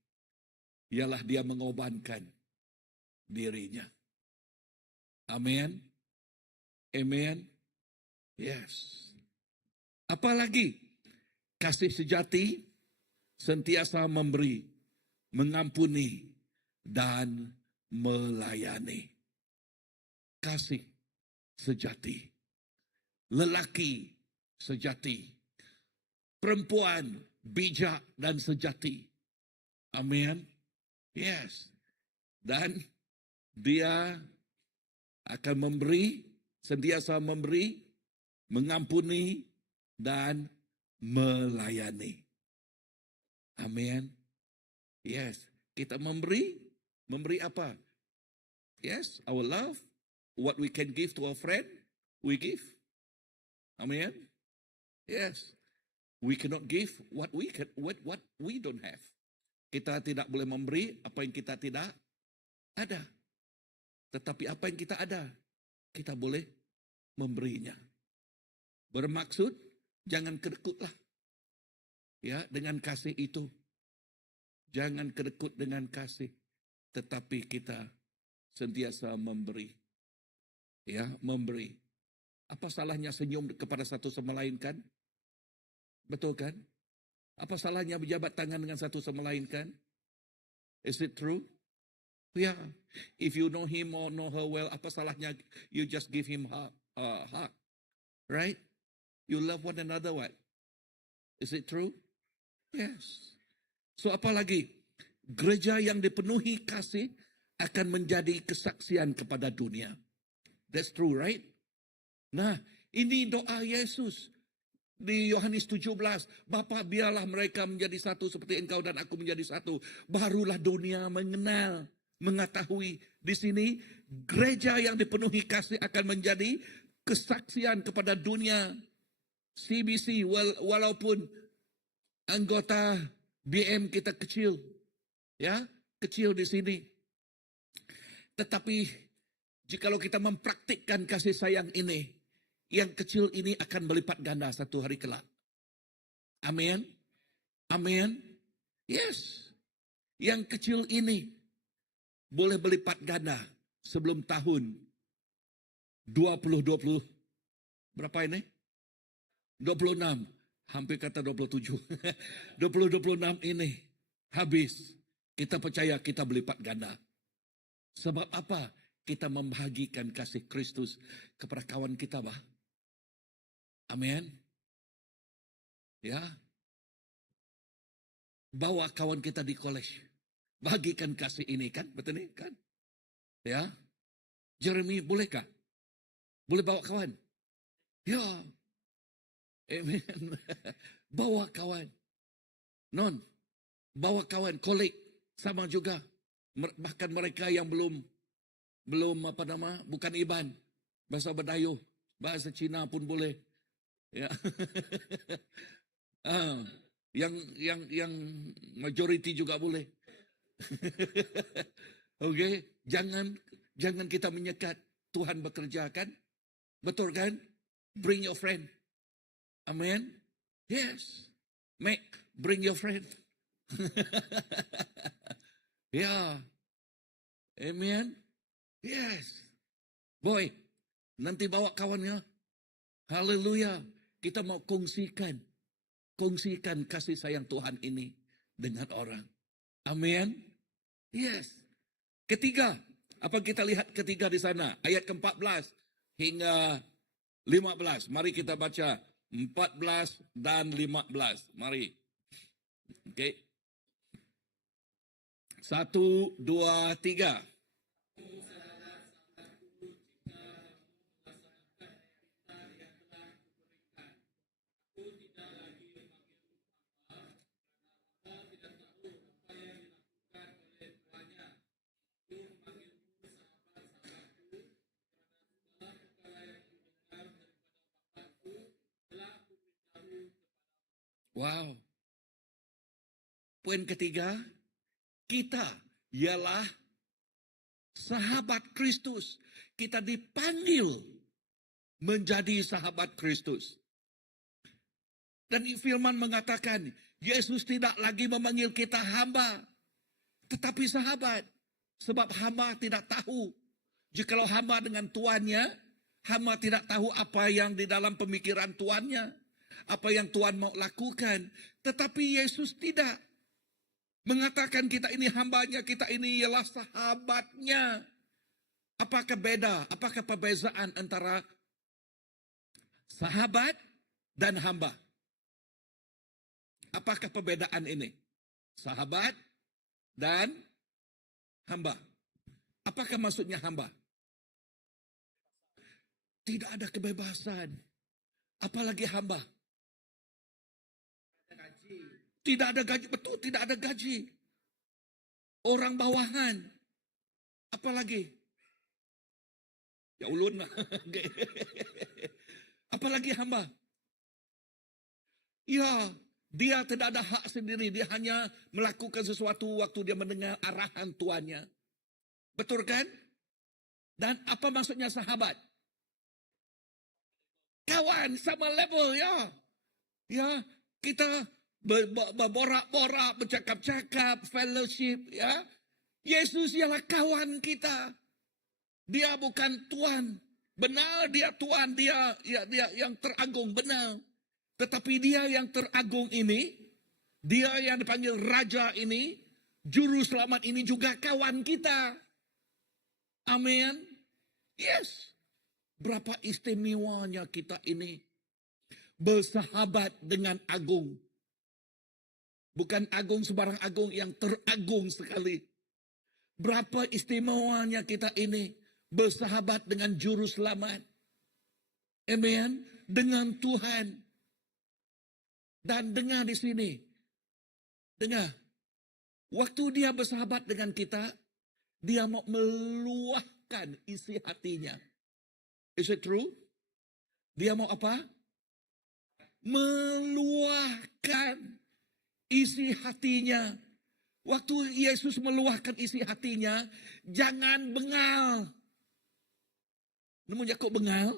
Ialah dia mengorbankan dirinya. Amin. Amen. Yes. Apalagi kasih sejati sentiasa memberi, mengampuni, dan melayani. Kasih sejati. Lelaki sejati. Perempuan bijak dan sejati. Amin. Yes. Dan dia akan memberi, sentiasa memberi, mengampuni, dan melayani. Amin. Yes. Kita memberi apa? Yes, our love, what we can give to our friend, we give. Amen. Yes. We cannot give what we don't have. Kita tidak boleh memberi apa yang kita tidak ada. Tetapi apa yang kita ada, kita boleh memberinya. Bermaksud, jangan kedekutlah. Ya, dengan kasih itu. Jangan kedekut dengan kasih. Tetapi kita sentiasa memberi. Ya, memberi. Apa salahnya senyum kepada satu sama lain kan? Betul kan? Apa salahnya berjabat tangan dengan satu sama lain kan? Is it true? Yeah. If you know him or know her well, apa salahnya you just give him a hug? Right? You love one another, what? Is it true? Yes. So apa lagi? Gereja yang dipenuhi kasih akan menjadi kesaksian kepada dunia. That's true, right? Nah, ini doa Yesus. Di Yohanes 17, Bapa biarlah mereka menjadi satu seperti engkau dan aku menjadi satu. Barulah dunia mengenal, mengetahui. Di sini, gereja yang dipenuhi kasih akan menjadi kesaksian kepada dunia. CBC, walaupun anggota BM kita kecil. Ya, kecil di sini. Tetapi, jikalau kita mempraktikkan kasih sayang ini, yang kecil ini akan berlipat ganda satu hari kelak. Amin. Amin. Yes. Yang kecil ini boleh berlipat ganda sebelum tahun 2020. Berapa ini? 26. Hampir kata 27. 2026 ini habis. Kita percaya kita berlipat ganda. Sebab apa? Kita membahagikan kasih Kristus kepada kawan kita, bah. Amin. Ya. Bawa kawan kita di college. Bagikan kasih ini kan? Betul nih kan? Ya. Jeremy bolehkah? Boleh bawa kawan? Ya. Amen. Bawa kawan. Non. Bawa kawan, kolik. Sama juga. Bahkan mereka yang belum bukan Iban. Bahasa Berdayuh. Bahasa Cina pun boleh. Ya. Ah, yang majority juga boleh. Okey, jangan kita menyekat. Tuhan bekerja kan? Betul kan? Bring your friend. Amen. Yes. Bring your friend. Ya. Amen. Yes. Boy, nanti bawa kawannya. Haleluya. Kita mau kongsikan kasih sayang Tuhan ini dengan orang. Amin. Yes. Ketiga, apa kita lihat ketiga di sana? Ayat ke-14 hingga 15. Mari kita baca 14 dan 15. Mari. Okey. 1, 2, 3. Wow. Poin ketiga, kita ialah sahabat Kristus. Kita dipanggil menjadi sahabat Kristus. Dan firman mengatakan, Yesus tidak lagi memanggil kita hamba, tetapi sahabat. Sebab hamba tidak tahu. Jikalau hamba dengan tuannya, hamba tidak tahu apa yang di dalam pemikiran tuannya. Apa yang Tuhan mau lakukan. Tetapi Yesus tidak mengatakan kita ini hambanya, kita ini ialah sahabatnya. Apakah beda? Apakah perbezaan antara sahabat dan hamba? Apakah perbedaan ini? Sahabat dan hamba. Apakah maksudnya hamba? Tidak ada kebebasan. Apalagi hamba. Tidak ada gaji, betul, tidak ada gaji. Orang bawahan. Apalagi? Ya ulun lah. Apalagi hamba. Ya, dia tidak ada hak sendiri. Dia hanya melakukan sesuatu waktu dia mendengar arahan tuannya. Betul kan? Dan apa maksudnya sahabat? Kawan, sama level ya. Ya, kita berborak-borak, bercakap-cakap, fellowship, ya. Yesus ialah kawan kita. Dia bukan Tuhan. Benar dia Tuhan, dia yang teragung, benar. Tetapi dia yang teragung ini, dia yang dipanggil Raja ini, Juru Selamat ini juga kawan kita. Amin. Yes. Berapa istimewanya kita ini. Bersahabat dengan agung. Bukan agung sebarang agung, yang teragung sekali. Berapa istimewanya kita ini bersahabat dengan Juru Selamat. Amen. Dengan Tuhan. Dan dengar di sini. Dengar. Waktu dia bersahabat dengan kita, dia mau meluahkan isi hatinya. Is it true? Dia mau apa? Meluahkan isi hatinya. Waktu Yesus meluahkan isi hatinya, jangan bengal. Namanya kok bengal?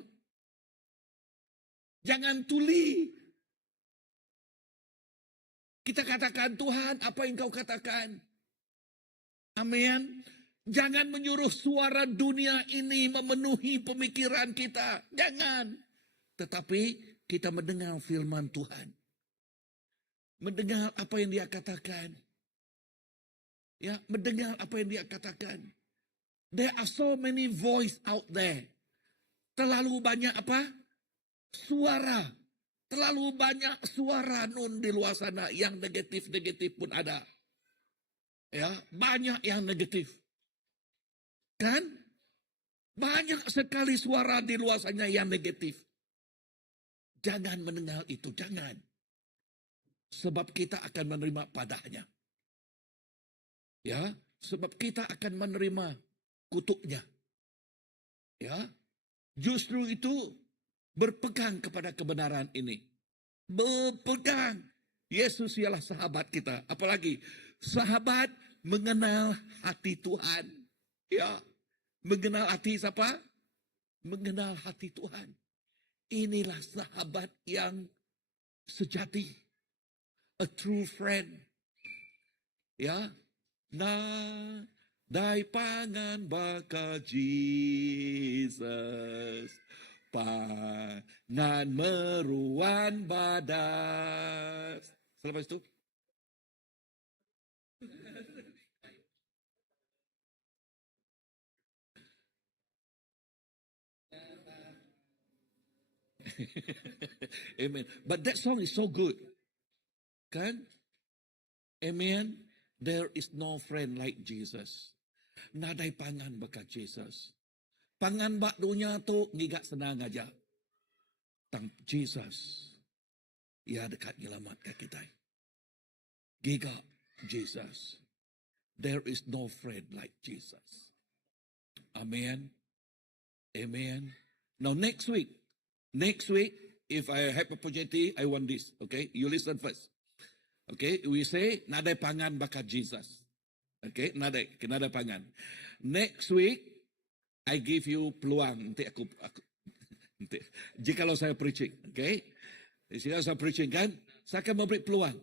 Jangan tuli. Kita katakan, Tuhan, apa yang kau katakan? Amin. Jangan menyuruh suara dunia ini memenuhi pemikiran kita. Jangan. Tetapi kita mendengar firman Tuhan. Mendengar apa yang dia katakan. Ya, mendengar apa yang dia katakan. There are so many voice out there. Terlalu banyak apa? Suara. Terlalu banyak suara nun di luar sana. Yang negatif-negatif pun ada. Ya, banyak yang negatif. Kan? Banyak sekali suara di luar sana yang negatif. Jangan mendengar itu, jangan. Sebab kita akan menerima padanya. Ya, sebab kita akan menerima kutuknya. Ya, justru itu berpegang kepada kebenaran ini. Berpegang. Yesus ialah sahabat kita. Apalagi sahabat mengenal hati Tuhan. Ya, mengenal hati siapa? Mengenal hati Tuhan. Inilah sahabat yang sejati. A true friend. Ya, dai pangan baka Jesus. Pangan meruan badas. Selepas itu. Amen. But that song is so good. Kan? Amen. There is no friend like Jesus. Nadai pangan baka Jesus. Pangan bak dunia tu ngigak senang aja. Tang Jesus. Ia dekat nyelamatkan kita. Gigak Jesus. There is no friend like Jesus. Amen. Amen. Now next week, if I have opportunity, I want this. Okay, you listen first. Okay, we say nadai pangan bakat Jesus. Okay, nadai pangan. Next week, I give you peluang. Nanti aku nanti. Jikalau saya preaching, okay? Jikalau saya preaching kan, saya akan memberi peluang.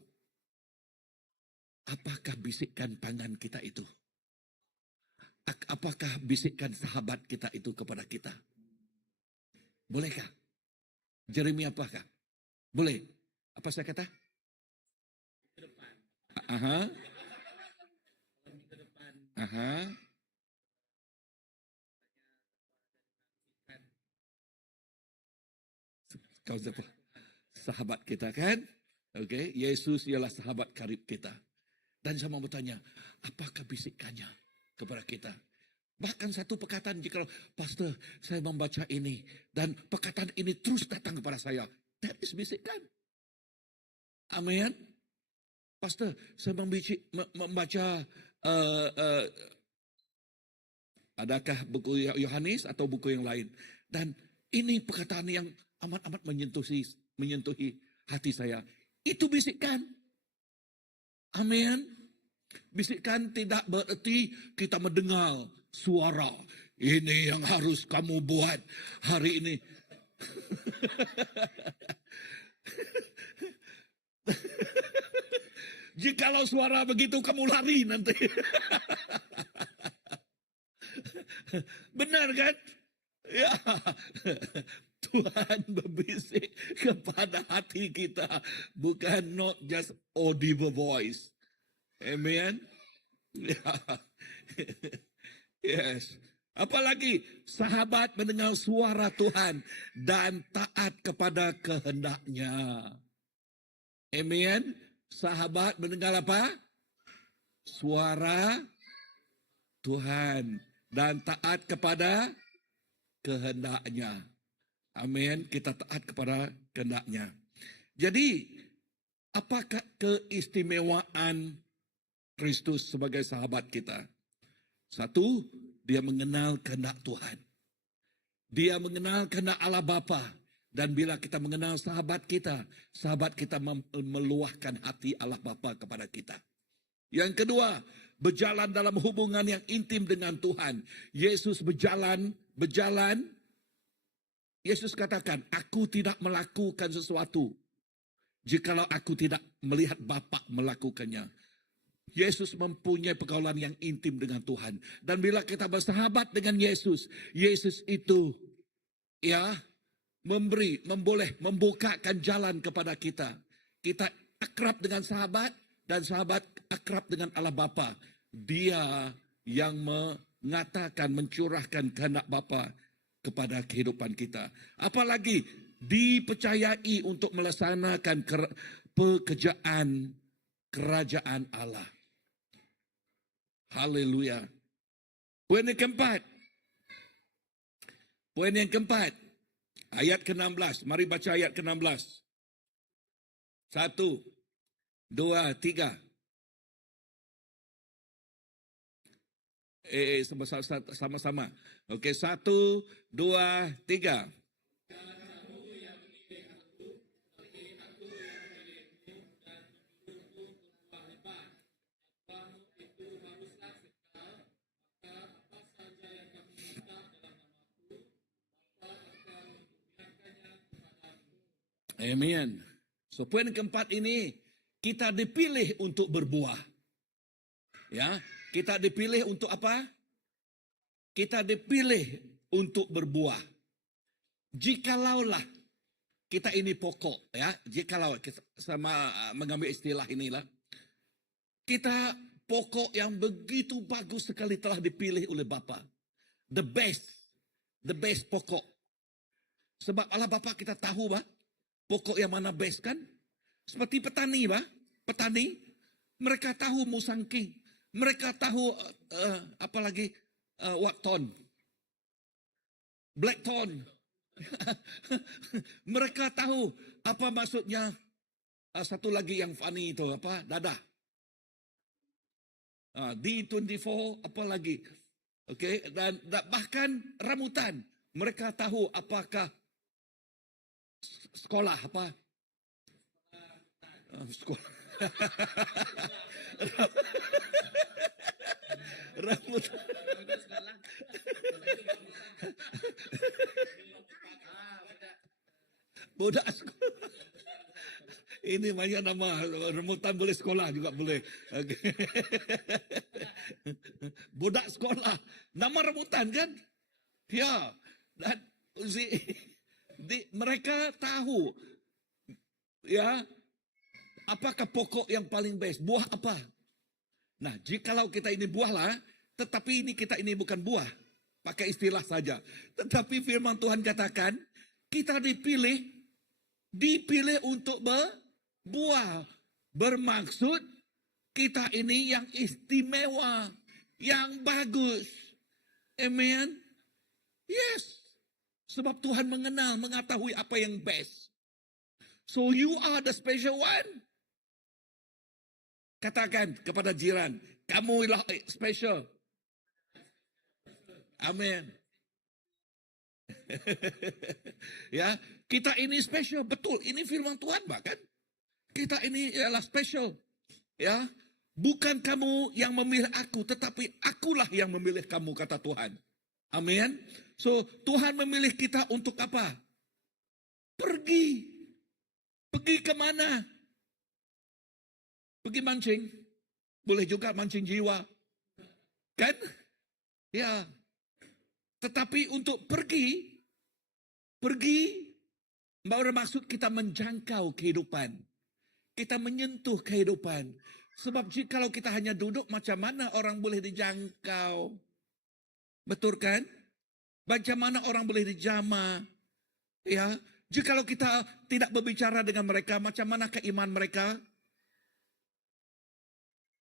Apakah bisikan pangan kita itu? Apakah bisikan sahabat kita itu kepada kita? Bolehkah? Jeremia apakah? Boleh. Apa saya kata? Aha. Aha. Kau siapa? Sahabat kita kan? Okay. Yesus ialah sahabat karib kita. Dan saya mau bertanya, apakah bisikannya kepada kita? Bahkan satu perkataan, jika pastor saya membaca ini dan perkataan ini terus datang kepada saya, that is bisikan. Amin. Pastor, saya membaca adakah buku Yohanes atau buku yang lain, dan ini perkataan yang amat-amat menyentuhi hati saya. Itu bisikan. Amin. Bisikan tidak berarti kita mendengar suara. Ini yang harus kamu buat hari ini. Jikalau suara begitu kamu lari nanti. Benar kan? Ya. Tuhan berbisik kepada hati kita. Bukan not just audible voice. Amen. Yes. Apalagi sahabat mendengar suara Tuhan dan taat kepada kehendaknya. Amen. Sahabat mendengar apa? Suara Tuhan dan taat kepada kehendaknya. Amin. Kita taat kepada kehendaknya. Jadi, apakah keistimewaan Kristus sebagai sahabat kita? Satu, dia mengenal kehendak Tuhan. Dia mengenal kehendak Allah Bapa. Dan bila kita mengenal sahabat kita meluahkan hati Allah Bapa kepada kita. Yang kedua, berjalan dalam hubungan yang intim dengan Tuhan. Yesus berjalan. Yesus katakan, aku tidak melakukan sesuatu jikalau aku tidak melihat Bapa melakukannya. Yesus mempunyai pergaulan yang intim dengan Tuhan. Dan bila kita bersahabat dengan Yesus, Yesus itu membukakan jalan kepada kita. Kita akrab dengan sahabat dan sahabat akrab dengan Allah Bapa. Dia yang mengatakan, mencurahkan kehendak Bapa kepada kehidupan kita. Apalagi dipercayai untuk melaksanakan pekerjaan kerajaan Allah. Haleluya. Poin yang keempat. Ayat ke-16. Mari baca ayat ke-16. 1, 2, 3. Sama-sama. Okey, 1, 2, 3. Amen. So poin keempat ini, kita dipilih untuk berbuah. Ya, kita dipilih untuk apa? Kita dipilih untuk berbuah. Jikalaulah kita ini pokok, ya, jikalau kita sama mengambil istilah inilah, kita pokok yang begitu bagus sekali telah dipilih oleh Bapa. The best pokok. Sebab Allah Bapa kita tahu, bah, pokok yang mana best kan? Seperti petani, bah, petani, mereka tahu musangking, mereka tahu apalagi Wakton, Blackthorn. Mereka tahu apa maksudnya. Satu lagi yang funny itu apa? Dadah. D24 apa lagi? Okey, dan bahkan rambutan. Mereka tahu apakah sekolah apa? Sekolah. Rambutan. Budak sekolah. Ini banyak nama, rambutan boleh sekolah juga boleh. Okay. Budak sekolah, nama rambutan kan? Ya, dan mereka tahu, ya, apakah pokok yang paling best, buah apa? Nah, jikalau kita ini buah lah, tetapi ini kita ini bukan buah, pakai istilah saja. Tetapi firman Tuhan katakan, kita dipilih untuk berbuah. Bermaksud kita ini yang istimewa, yang bagus. Amen. Yes. Sebab Tuhan mengenal, mengetahui apa yang best. So you are the special one. Katakan kepada jiran, kamu ialah special. Amin. Ya, kita ini special, betul. Ini firman Tuhan bahkan. Kita ini ialah special. Ya, bukan kamu yang memilih aku, tetapi akulah yang memilih kamu, kata Tuhan. Amin. So, Tuhan memilih kita untuk apa? Pergi. Pergi kemana? Pergi mancing. Boleh juga mancing jiwa. Kan? Ya. Tetapi untuk pergi bermaksud kita menjangkau kehidupan. Kita menyentuh kehidupan. Sebab jikalau kita hanya duduk, macam mana orang boleh dijangkau? Betul kan? Macam mana orang boleh dijamah? Ya, jikalau kita tidak berbicara dengan mereka, macam mana iman mereka?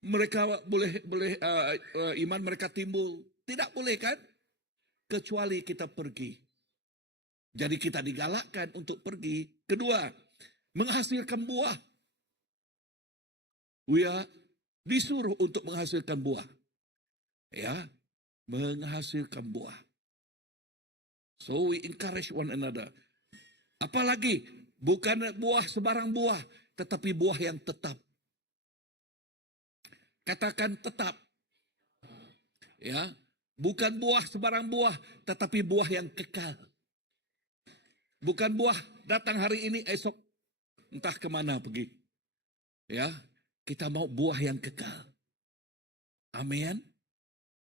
Mereka boleh iman mereka timbul. Tidak boleh kan? Kecuali kita pergi. Jadi kita digalakkan untuk pergi. Kedua, menghasilkan buah. We are disuruh untuk menghasilkan buah. Ya, menghasilkan buah. So we encourage one another. Apalagi, bukan buah sebarang buah, tetapi buah yang tetap. Katakan tetap. Ya, bukan buah sebarang buah, tetapi buah yang kekal. Bukan buah datang hari ini, esok entah kemana pergi. Ya, kita mau buah yang kekal. Amin.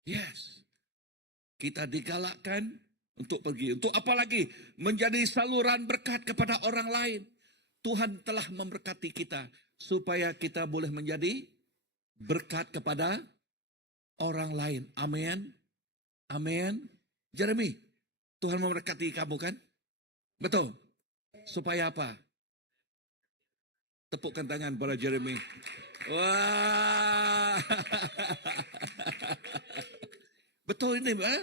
Yes. Kita digalakkan untuk pergi. Untuk apa lagi? Menjadi saluran berkat kepada orang lain. Tuhan telah memberkati kita supaya kita boleh menjadi berkat kepada orang lain. Amin. Amin. Jeremy, Tuhan memberkati kamu kan? Betul. Supaya apa? Tepukkan tangan pada Jeremy. Wah. Betul ini, Pak.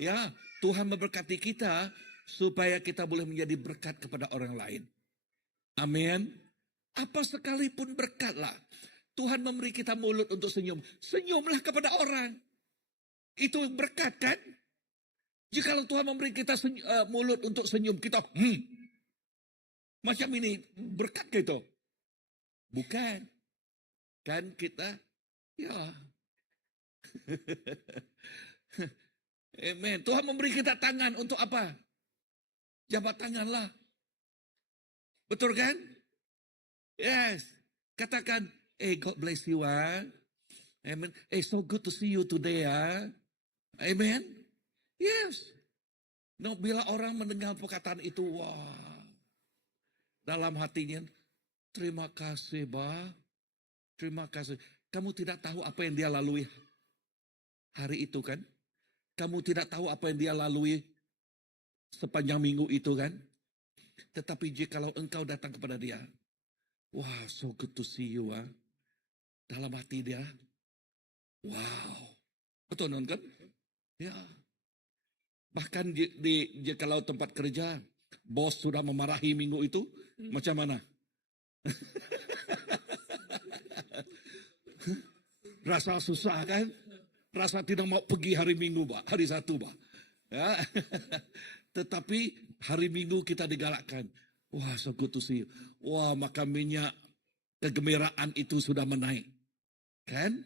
Ya, Tuhan memberkati kita supaya kita boleh menjadi berkat kepada orang lain. Amin. Apa sekalipun berkatlah. Tuhan memberi kita mulut untuk senyum. Senyumlah kepada orang. Itu berkat kan? Jikalau Tuhan memberi kita mulut untuk senyum, kita macam ini berkat gitu. Bukan. Kan kita, ya. Amen. Tuhan memberi kita tangan untuk apa? Jabat tanganlah. Betul kan? Yes. Katakan, God bless you, Amen. So good to see you today, Amen. Yes. No, bila orang mendengar perkataan itu, wah, dalam hatinya, terima kasih, terima kasih. Kamu tidak tahu apa yang dia lalui hari itu kan? Kamu tidak tahu apa yang dia lalui sepanjang minggu itu kan? Tetapi jikalau engkau datang kepada dia, wah, so good to see you, dalam hati dia, wow, betul kan? Ya. Bahkan jikalau tempat kerja, bos sudah memarahi minggu itu, macam mana? Rasa susah kan? Rasa tidak mau pergi hari Minggu, hari Sabtu, ya. Tetapi hari Minggu kita digalakkan. Wah, so good to see you. Wah, maka minyak kegembiraan itu sudah menaik. Kan?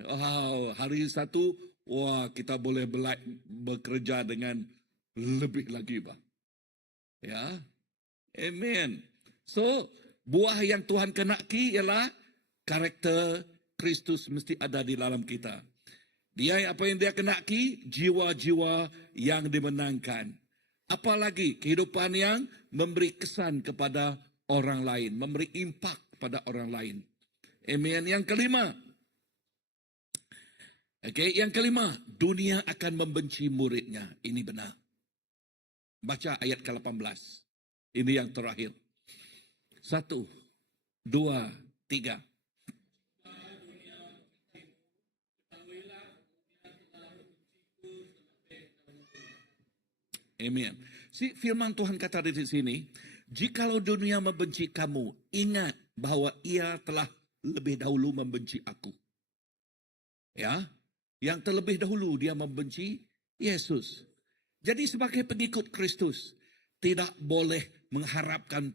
Wow, hari Sabtu, wah, kita boleh bekerja dengan lebih lagi, ya. Amen. So, buah yang Tuhan kenaki ialah karakter Kristus mesti ada di dalam kita. Dia apa yang dia kenaki? Jiwa-jiwa yang dimenangkan. Apalagi kehidupan yang memberi kesan kepada orang lain, memberi impak kepada orang lain. Amen. Yang kelima. Yang kelima, dunia akan membenci muridnya. Ini benar. Baca ayat ke-18. Ini yang terakhir. 1, 2, 3. Amen. Firman Tuhan kata di sini, jikalau dunia membenci kamu, ingat bahwa ia telah lebih dahulu membenci aku. Ya, yang terlebih dahulu dia membenci Yesus. Jadi sebagai pengikut Kristus, tidak boleh mengharapkan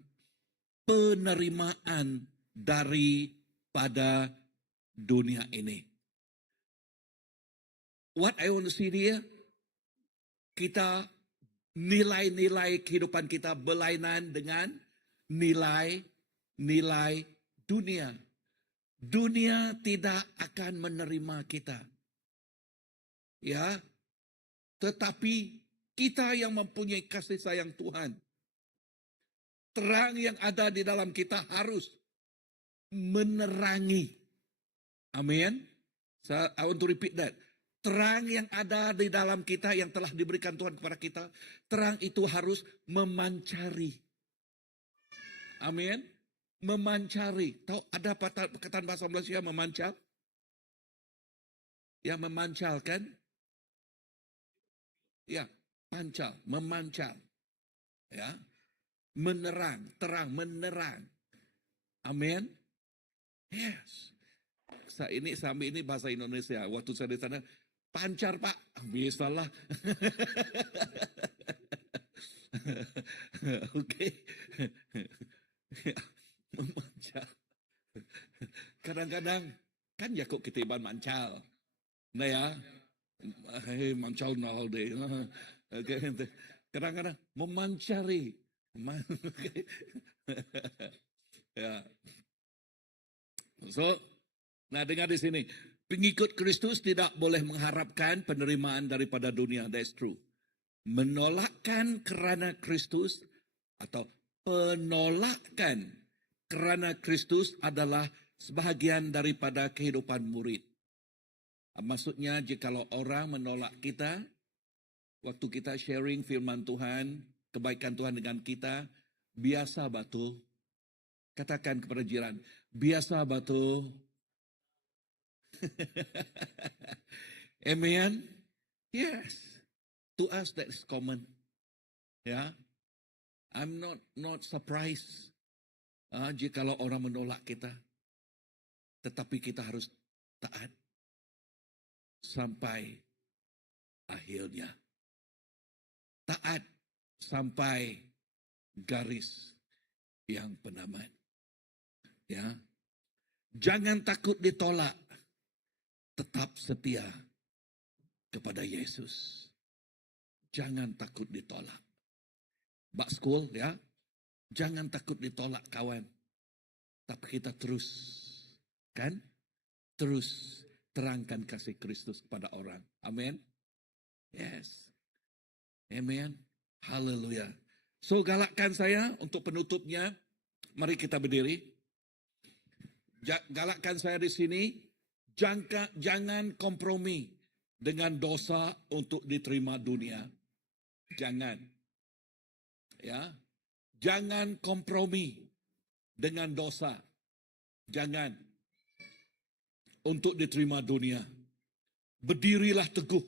penerimaan daripada dunia ini. What I want to see here, kita nilai-nilai kehidupan kita berlainan dengan nilai-nilai dunia. Dunia tidak akan menerima kita. Ya. Tetapi kita yang mempunyai kasih sayang Tuhan. Terang yang ada di dalam kita harus menerangi. Amin. I want to repeat that. Terang yang ada di dalam kita yang telah diberikan Tuhan kepada kita, terang itu harus memancari. Amin. Memancari. Tahu ada perkataan bahasa Malaysia memancal? Ya, memancal kan? Ya, pancal, memancal. Ya. Menerang, terang, menerang. Amin. Yes. Sambil ini bahasa Indonesia. Waktu saya di sana, pancar Pak, bisalah. Oke. Memancal. Kadang-kadang kan ya kok kita iban mancal. Nah ya, mancal nol deh. Kadang-kadang memancari. Ya. So, nah dengar di sini, pengikut Kristus tidak boleh mengharapkan penerimaan daripada dunia. That's true. Menolakkan kerana Kristus atau penolakan kerana Kristus adalah sebahagian daripada kehidupan murid. Maksudnya jikalau orang menolak kita, waktu kita sharing firman Tuhan, kebaikan Tuhan dengan kita, biasa batu. Katakan kepada jiran, biasa batu. Amen. Yes. To us that is common. Ya. I'm not surprised jikalau orang menolak kita. Tetapi kita harus taat sampai akhirnya. Taat sampai garis yang penamat. Ya. Jangan takut ditolak. Tetap setia kepada Yesus. Jangan takut ditolak. Bak school ya. Jangan takut ditolak kawan. Tapi kita terus, kan? Terus terangkan kasih Kristus kepada orang. Amin. Yes. Amen. Haleluya. So galakkan saya untuk penutupnya. Mari kita berdiri. Galakkan saya di sini. Jangan kompromi dengan dosa untuk diterima dunia. Jangan. Ya. Jangan kompromi dengan dosa. Jangan. Untuk diterima dunia. Berdirilah teguh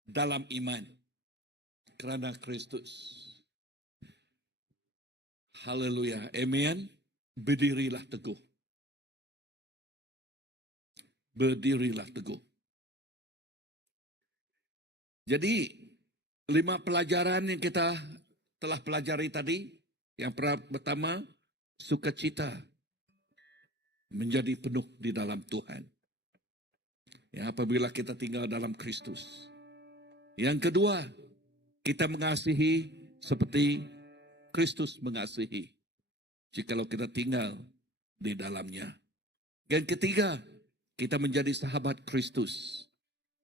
dalam iman. Kerana Kristus. Haleluya. Amen. Berdirilah teguh. Berdirilah teguh. Jadi 5 pelajaran yang kita telah pelajari tadi. Yang pertama, sukacita menjadi penuh di dalam Tuhan. Ya, apabila kita tinggal dalam Kristus. Yang kedua, kita mengasihi seperti Kristus mengasihi. Jikalau kita tinggal di dalamnya. Yang ketiga, kita menjadi sahabat Kristus.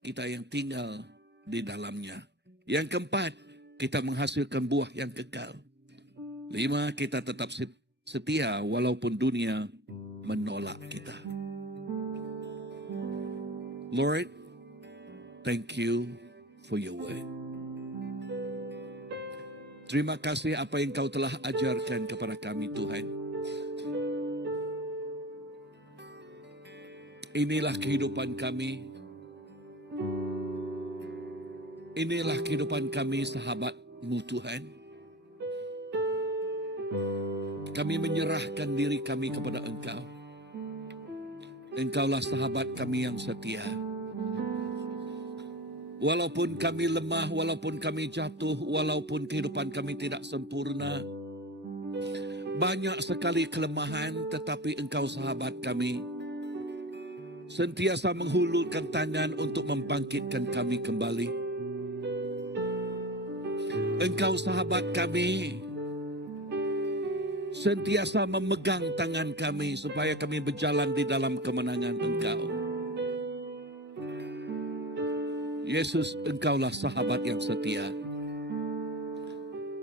Kita yang tinggal di dalamnya. Yang keempat, kita menghasilkan buah yang kekal. 5, kita tetap setia walaupun dunia menolak kita. Lord, thank you for your word. Terima kasih apa yang kau telah ajarkan kepada kami, Tuhan. Inilah kehidupan kami. Inilah kehidupan kami, sahabat-Mu, Tuhan. Kami menyerahkan diri kami kepada Engkau. Engkaulah sahabat kami yang setia. Walaupun kami lemah, walaupun kami jatuh, walaupun kehidupan kami tidak sempurna. Banyak sekali kelemahan, tetapi Engkau sahabat kami. Sentiasa menghulurkan tangan untuk membangkitkan kami kembali. Engkau sahabat kami. Sentiasa memegang tangan kami supaya kami berjalan di dalam kemenangan Engkau. Yesus, Engkaulah sahabat yang setia.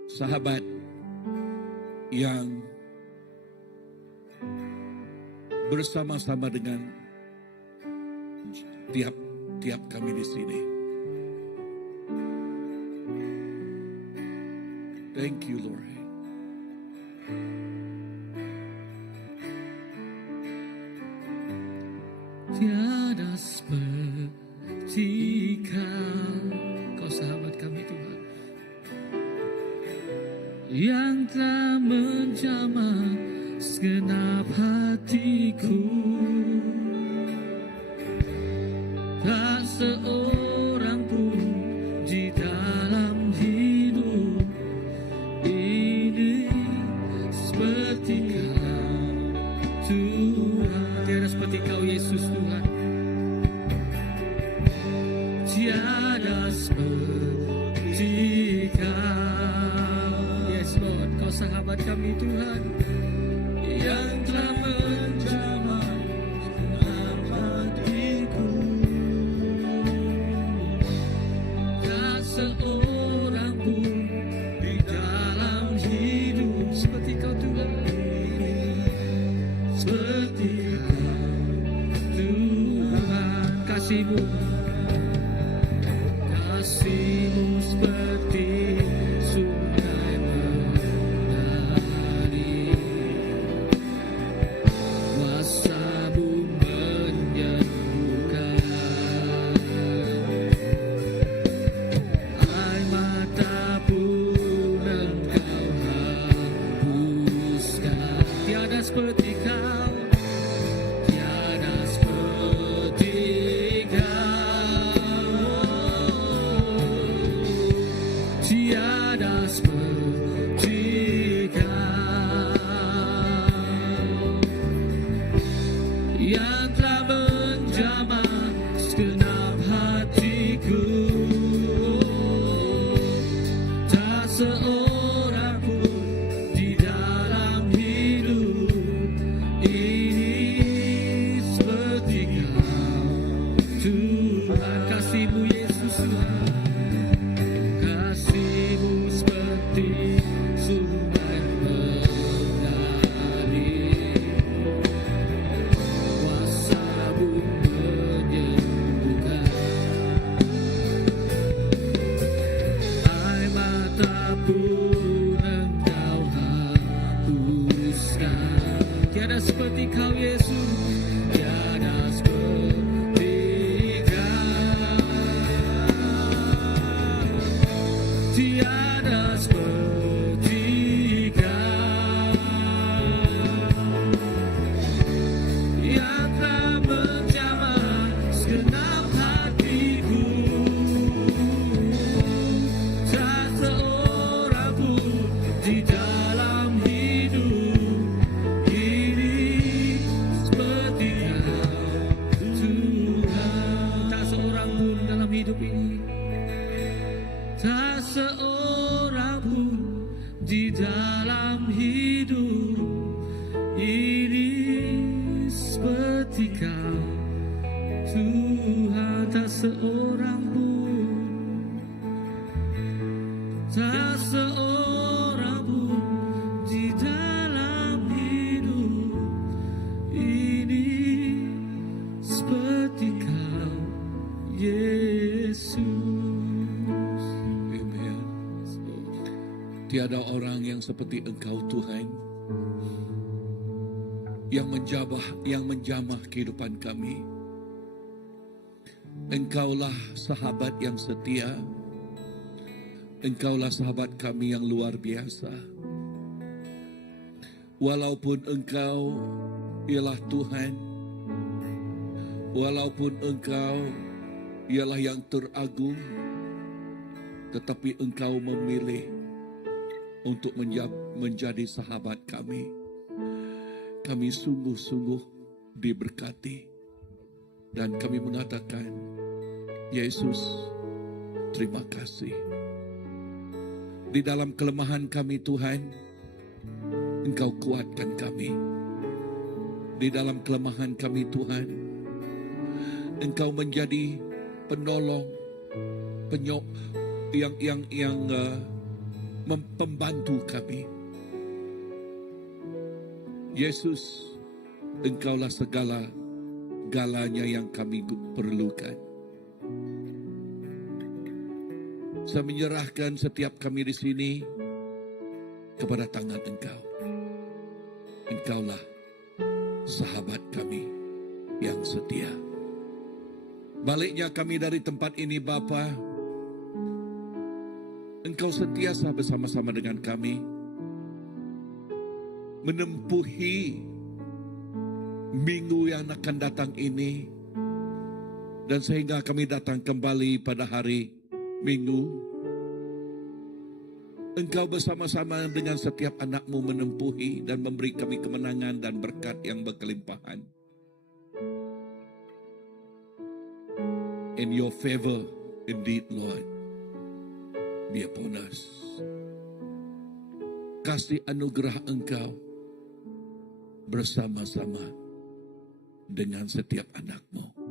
Sahabat yang bersama-sama dengan tiap kami di sini. Thank you, Lord. Tiada seperti Kau sahabat kami Tuhan, yang telah menjamah segenap hatiku. Tak seorang pun di dalam hidup ini seperti Kau, Tuhan. Tiada seperti Kau, Yesus, Tuhan. Tiada seperti Kau. Yes, Lord, Kau sahabat kami, Tuhan, yang telah menjamah segenap hatiku. Tak seorang pun di dalam hidup seperti Kau, Tuhan. Seperti Kau, Tuhan. Kasih-Mu seperti sungai mengalir, kuasa-Mu menyembuhkan, air mata pun Engkau hapuskan. Tiada seperti Kau. Seorang pun di dalam seperti Kau Yesus, tiada seperti Kau, tiada seperti Kau, yang telah menjamah segenap hatiku. Tak seorang pun di dalam hidup ini seperti Kau, Tuhan. Tak seorang pun dalam hidup ini, tak seorang pun di dalam hidup ini seperti Kau, Tuhan. Tak seorang pun, tak seorang pun di dalam hidup ini seperti Kau, Yesus. Amen. Tiada orang yang seperti Engkau Tuhan, yang menjamah kehidupan kami. Engkaulah sahabat yang setia. Engkaulah sahabat kami yang luar biasa. Walaupun Engkau ialah Tuhan, walaupun Engkau ialah yang teragung, tetapi Engkau memilih untuk menjadi sahabat kami. Kami sungguh-sungguh diberkati, dan kami mengatakan, Yesus, terima kasih. Di dalam kelemahan kami Tuhan, Engkau kuatkan kami. Di dalam kelemahan kami Tuhan, Engkau menjadi penolong, pembantu kami. Yesus, Engkaulah segala-galanya yang kami perlukan. Saya menyerahkan setiap kami di sini kepada tangan Engkau. Engkaulah sahabat kami yang setia. Baliknya kami dari tempat ini, Bapa, Engkau sentiasa bersama-sama dengan kami, menempuhi minggu yang akan datang ini, dan sehingga kami datang kembali pada hari Minggu, Engkau bersama-sama dengan setiap anak-Mu menempuhi dan memberi kami kemenangan dan berkat yang berkelimpahan. In your favor, indeed, Lord, be upon us. Kasih anugerah Engkau bersama-sama dengan setiap anak-Mu.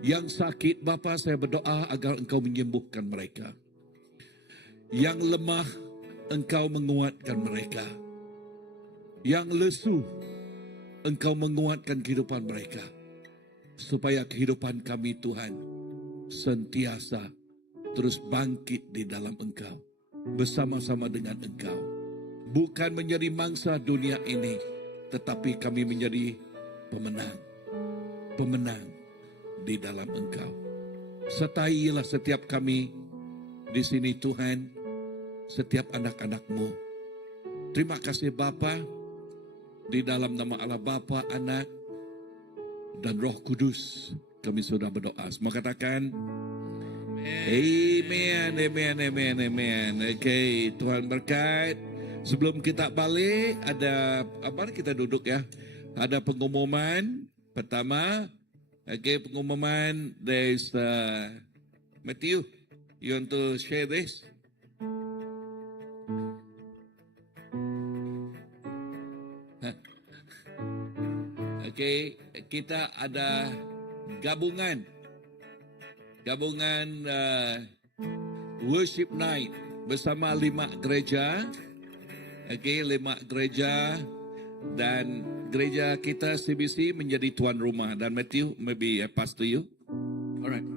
Yang sakit, Bapa, saya berdoa agar Engkau menyembuhkan mereka. Yang lemah, Engkau menguatkan mereka. Yang lesu, Engkau menguatkan kehidupan mereka. Supaya kehidupan kami, Tuhan, sentiasa terus bangkit di dalam Engkau, bersama-sama dengan Engkau. Bukan menjadi mangsa dunia ini, tetapi kami menjadi pemenang di dalam Engkau. Sertailah setiap kami di sini, Tuhan, setiap anak-anak-Mu. Terima kasih Bapa, di dalam nama Allah Bapa, Anak, dan Roh Kudus kami sudah berdoa. Semua katakan Amen, amen, amen, amen. Oke, Tuhan berkat. Sebelum kita balik, ada apa? Kita duduk ya. Ada pengumuman pertama. Oke, pengumuman. There's Matthew. You want to share this? Oke, kita ada gabungan worship night bersama 5 gereja. Oke, 5 gereja, dan gereja kita CBC menjadi tuan rumah. Dan Matthew, maybe I pass to you. Alright.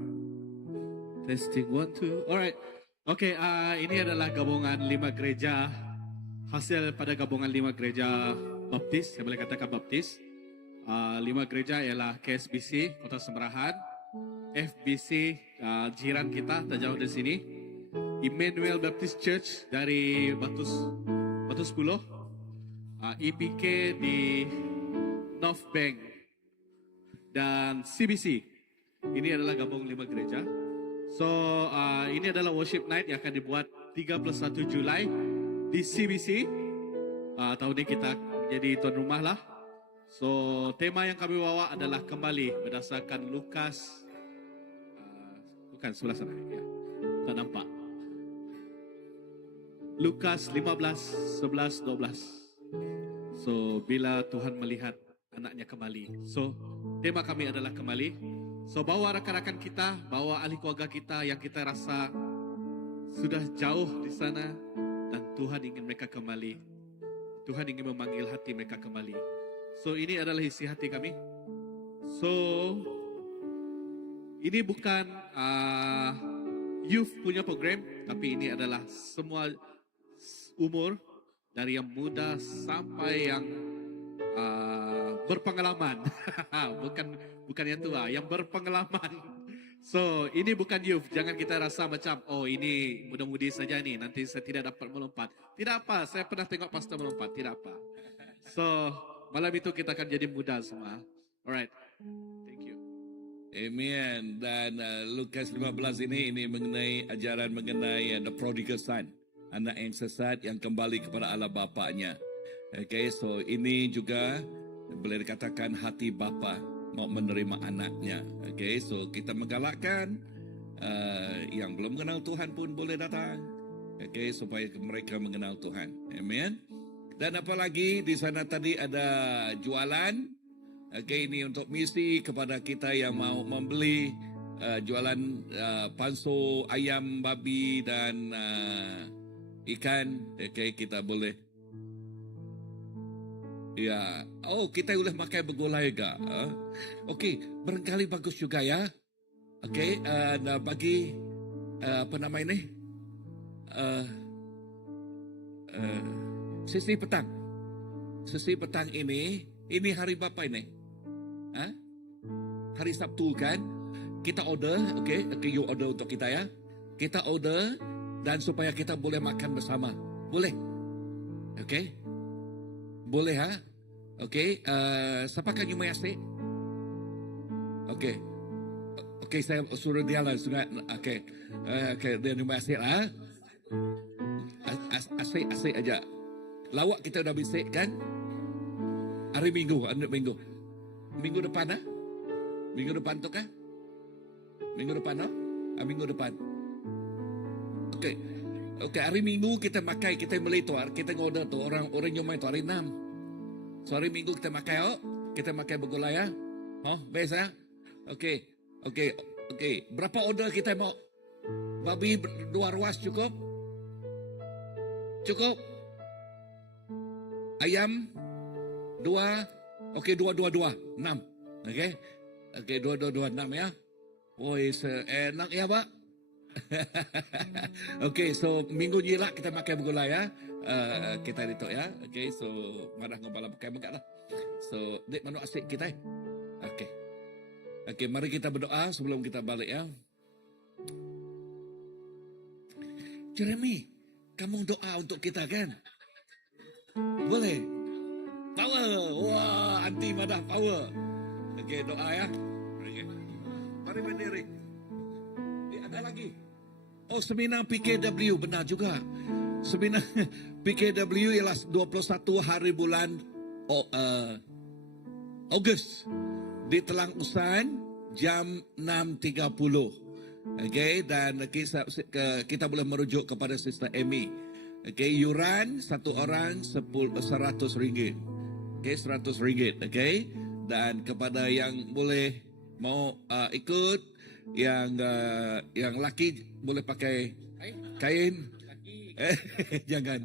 Testing 1, 2. Alright. Oke, ini adalah gabungan 5 gereja hasil pada gabungan 5 gereja baptis, saya boleh katakan baptis. 5 gereja ialah KSBC Kota Semerahan, FBC jiran kita tak jauh dari sini, Emmanuel Baptist Church dari Batu 10, EPK di North Bank, dan CBC. Ini adalah gabung 5 gereja. So ini adalah worship night yang akan dibuat 31 Julai di CBC. Tahun ini kita jadi tuan rumah lah. So tema yang kami bawa adalah kembali berdasarkan Lukas, bukan sebelah sana ya, tak nampak. Lukas 15, 11, 12. So bila Tuhan melihat anaknya kembali. So tema kami adalah kembali. So bawa rakan-rakan kita, bawa ahli keluarga kita yang kita rasa sudah jauh di sana, dan Tuhan ingin mereka kembali. Tuhan ingin memanggil hati mereka kembali. So ini adalah isi hati kami. So ini bukan youth punya program, tapi ini adalah semua umur, dari yang muda sampai yang berpengalaman. bukan yang tua, yang berpengalaman. So ini bukan youth. Jangan kita rasa macam oh ini muda-mudi saja nih, nanti saya tidak dapat melompat. Tidak apa, saya pernah tengok pastor melompat. Tidak apa. So malam itu kita akan jadi muda semua. Alright. Thank you. Amen. Dan Lukas 15 ini mengenai ajaran mengenai the prodigal son, anak yang sesat yang kembali kepada Allah bapaknya. Okay, so ini juga boleh dikatakan hati bapa mau menerima anaknya. Okay, so kita menggalakkan yang belum mengenal Tuhan pun boleh datang. Okay, supaya mereka mengenal Tuhan. Amen. Dan apalagi di sana tadi ada jualan. Okay, ini untuk misi kepada kita yang mau membeli jualan panso, ayam, babi dan ikan. Okay, kita boleh. Ya, oh kita boleh makan bergulai juga. Okay, barangkali bagus juga ya. Okay, bagi apa nama ini? Sesi petang. Sesi petang ini hari apa ini? Hari Sabtu kan? Kita order, okay, you order untuk kita ya. Kita order dan supaya kita boleh makan bersama. Boleh? Okay? Boleh ha? Okay, siapakah you mayasik? Okay. Okay, saya suruh dia lah. Okay, dia you mayasik lah. Asik aja. Lawak kita dah bisik kan? Hari Minggu. Minggu depan ha? Minggu depan tu kah? Minggu depan no? Minggu depan. Okay, hari Minggu kita makai, kita beli tu, kita order tu, orang nyomai tu hari 6. So hari Minggu kita makai, kita makai bergulai ya. Best ya? Okay. Berapa order kita mau? Babi 2 ruas cukup? Cukup? Ayam 2, okay 2, 6. Okay? Okay, 2, 6 ya. Woi, enak ya Pak? Okay, so minggu jilak kita makan bergulai ya. Kita itu ya. Okay, so marah ngepala pakai megak lah. So, dek mana asik kita. Okay, mari kita berdoa sebelum kita balik ya. Jeremy, kamu doa untuk kita kan? Boleh? Power. Wah, anti madah power. Okay, doa ya. Mari berdiri. Ada lagi. Oh, seminar PKW. Benar juga. Seminar PKW ialah 21 hari bulan Ogos. Di Telang Usan jam 6.30. Okay, dan kita boleh merujuk kepada Sister Amy. Okay, yuran satu orang RM100. Okay, RM100. Okay, dan kepada yang boleh mau ikut, yang laki boleh pakai kain. Jangan,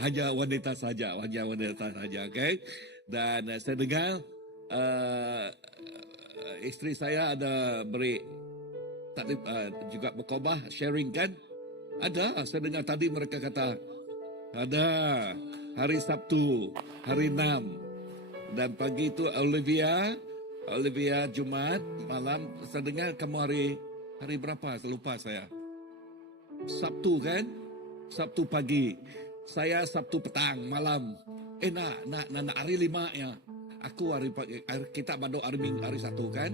hanya wanita saja. Okay, dan saya dengar isteri saya ada beri juga berkhotbah, sharing kan? Ada, saya dengar tadi mereka kata Ada hari Sabtu, hari 6. Dan pagi itu Olivia Jumat, malam saya dengar kamu hari berapa? Lupa saya. Sabtu kan? Sabtu pagi. Saya Sabtu petang, malam. Nak hari 5 ya. Aku hari pagi, kita badok hari 1 kan?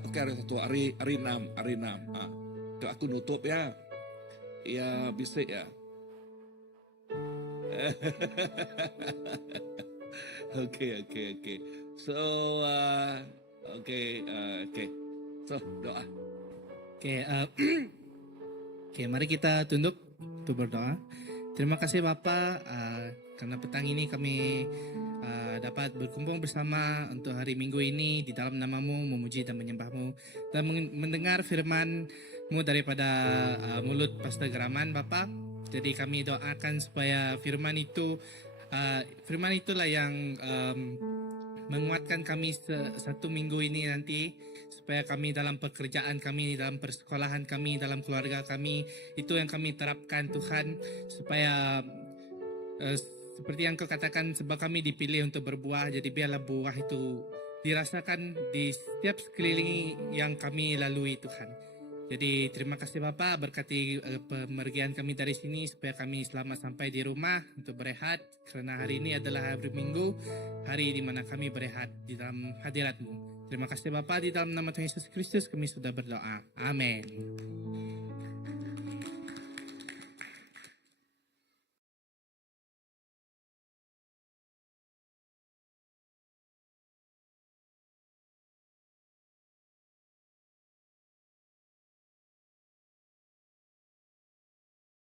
Oke, hari 1, hari 6. Aku nutup ya. Ya, bisik ya. Okay. So, okay. So, doa. Oke, mari kita tunduk untuk berdoa. Terima kasih Bapa, karena petang ini kami dapat berkumpul bersama untuk hari Minggu ini di dalam nama-Mu, memuji dan menyembah-Mu dan mendengar firman-Mu daripada mulut Pastor Geraman Bapa. Jadi kami doakan supaya firman itulah yang menguatkan kami satu minggu ini nanti, supaya kami dalam pekerjaan kami, dalam persekolahan kami, dalam keluarga kami, itu yang kami terapkan Tuhan, supaya seperti yang Kau katakan, sebab kami dipilih untuk berbuah, jadi biarlah buah itu dirasakan di setiap sekeliling yang kami lalui Tuhan. Jadi terima kasih Bapa, berkati pemergian kami dari sini supaya kami selamat sampai di rumah untuk berehat, karena hari ini adalah hari Minggu, hari di mana kami berehat di dalam hadirat-Mu. Terima kasih Bapa, di dalam nama Tuhan Yesus Kristus kami sudah berdoa. Amin.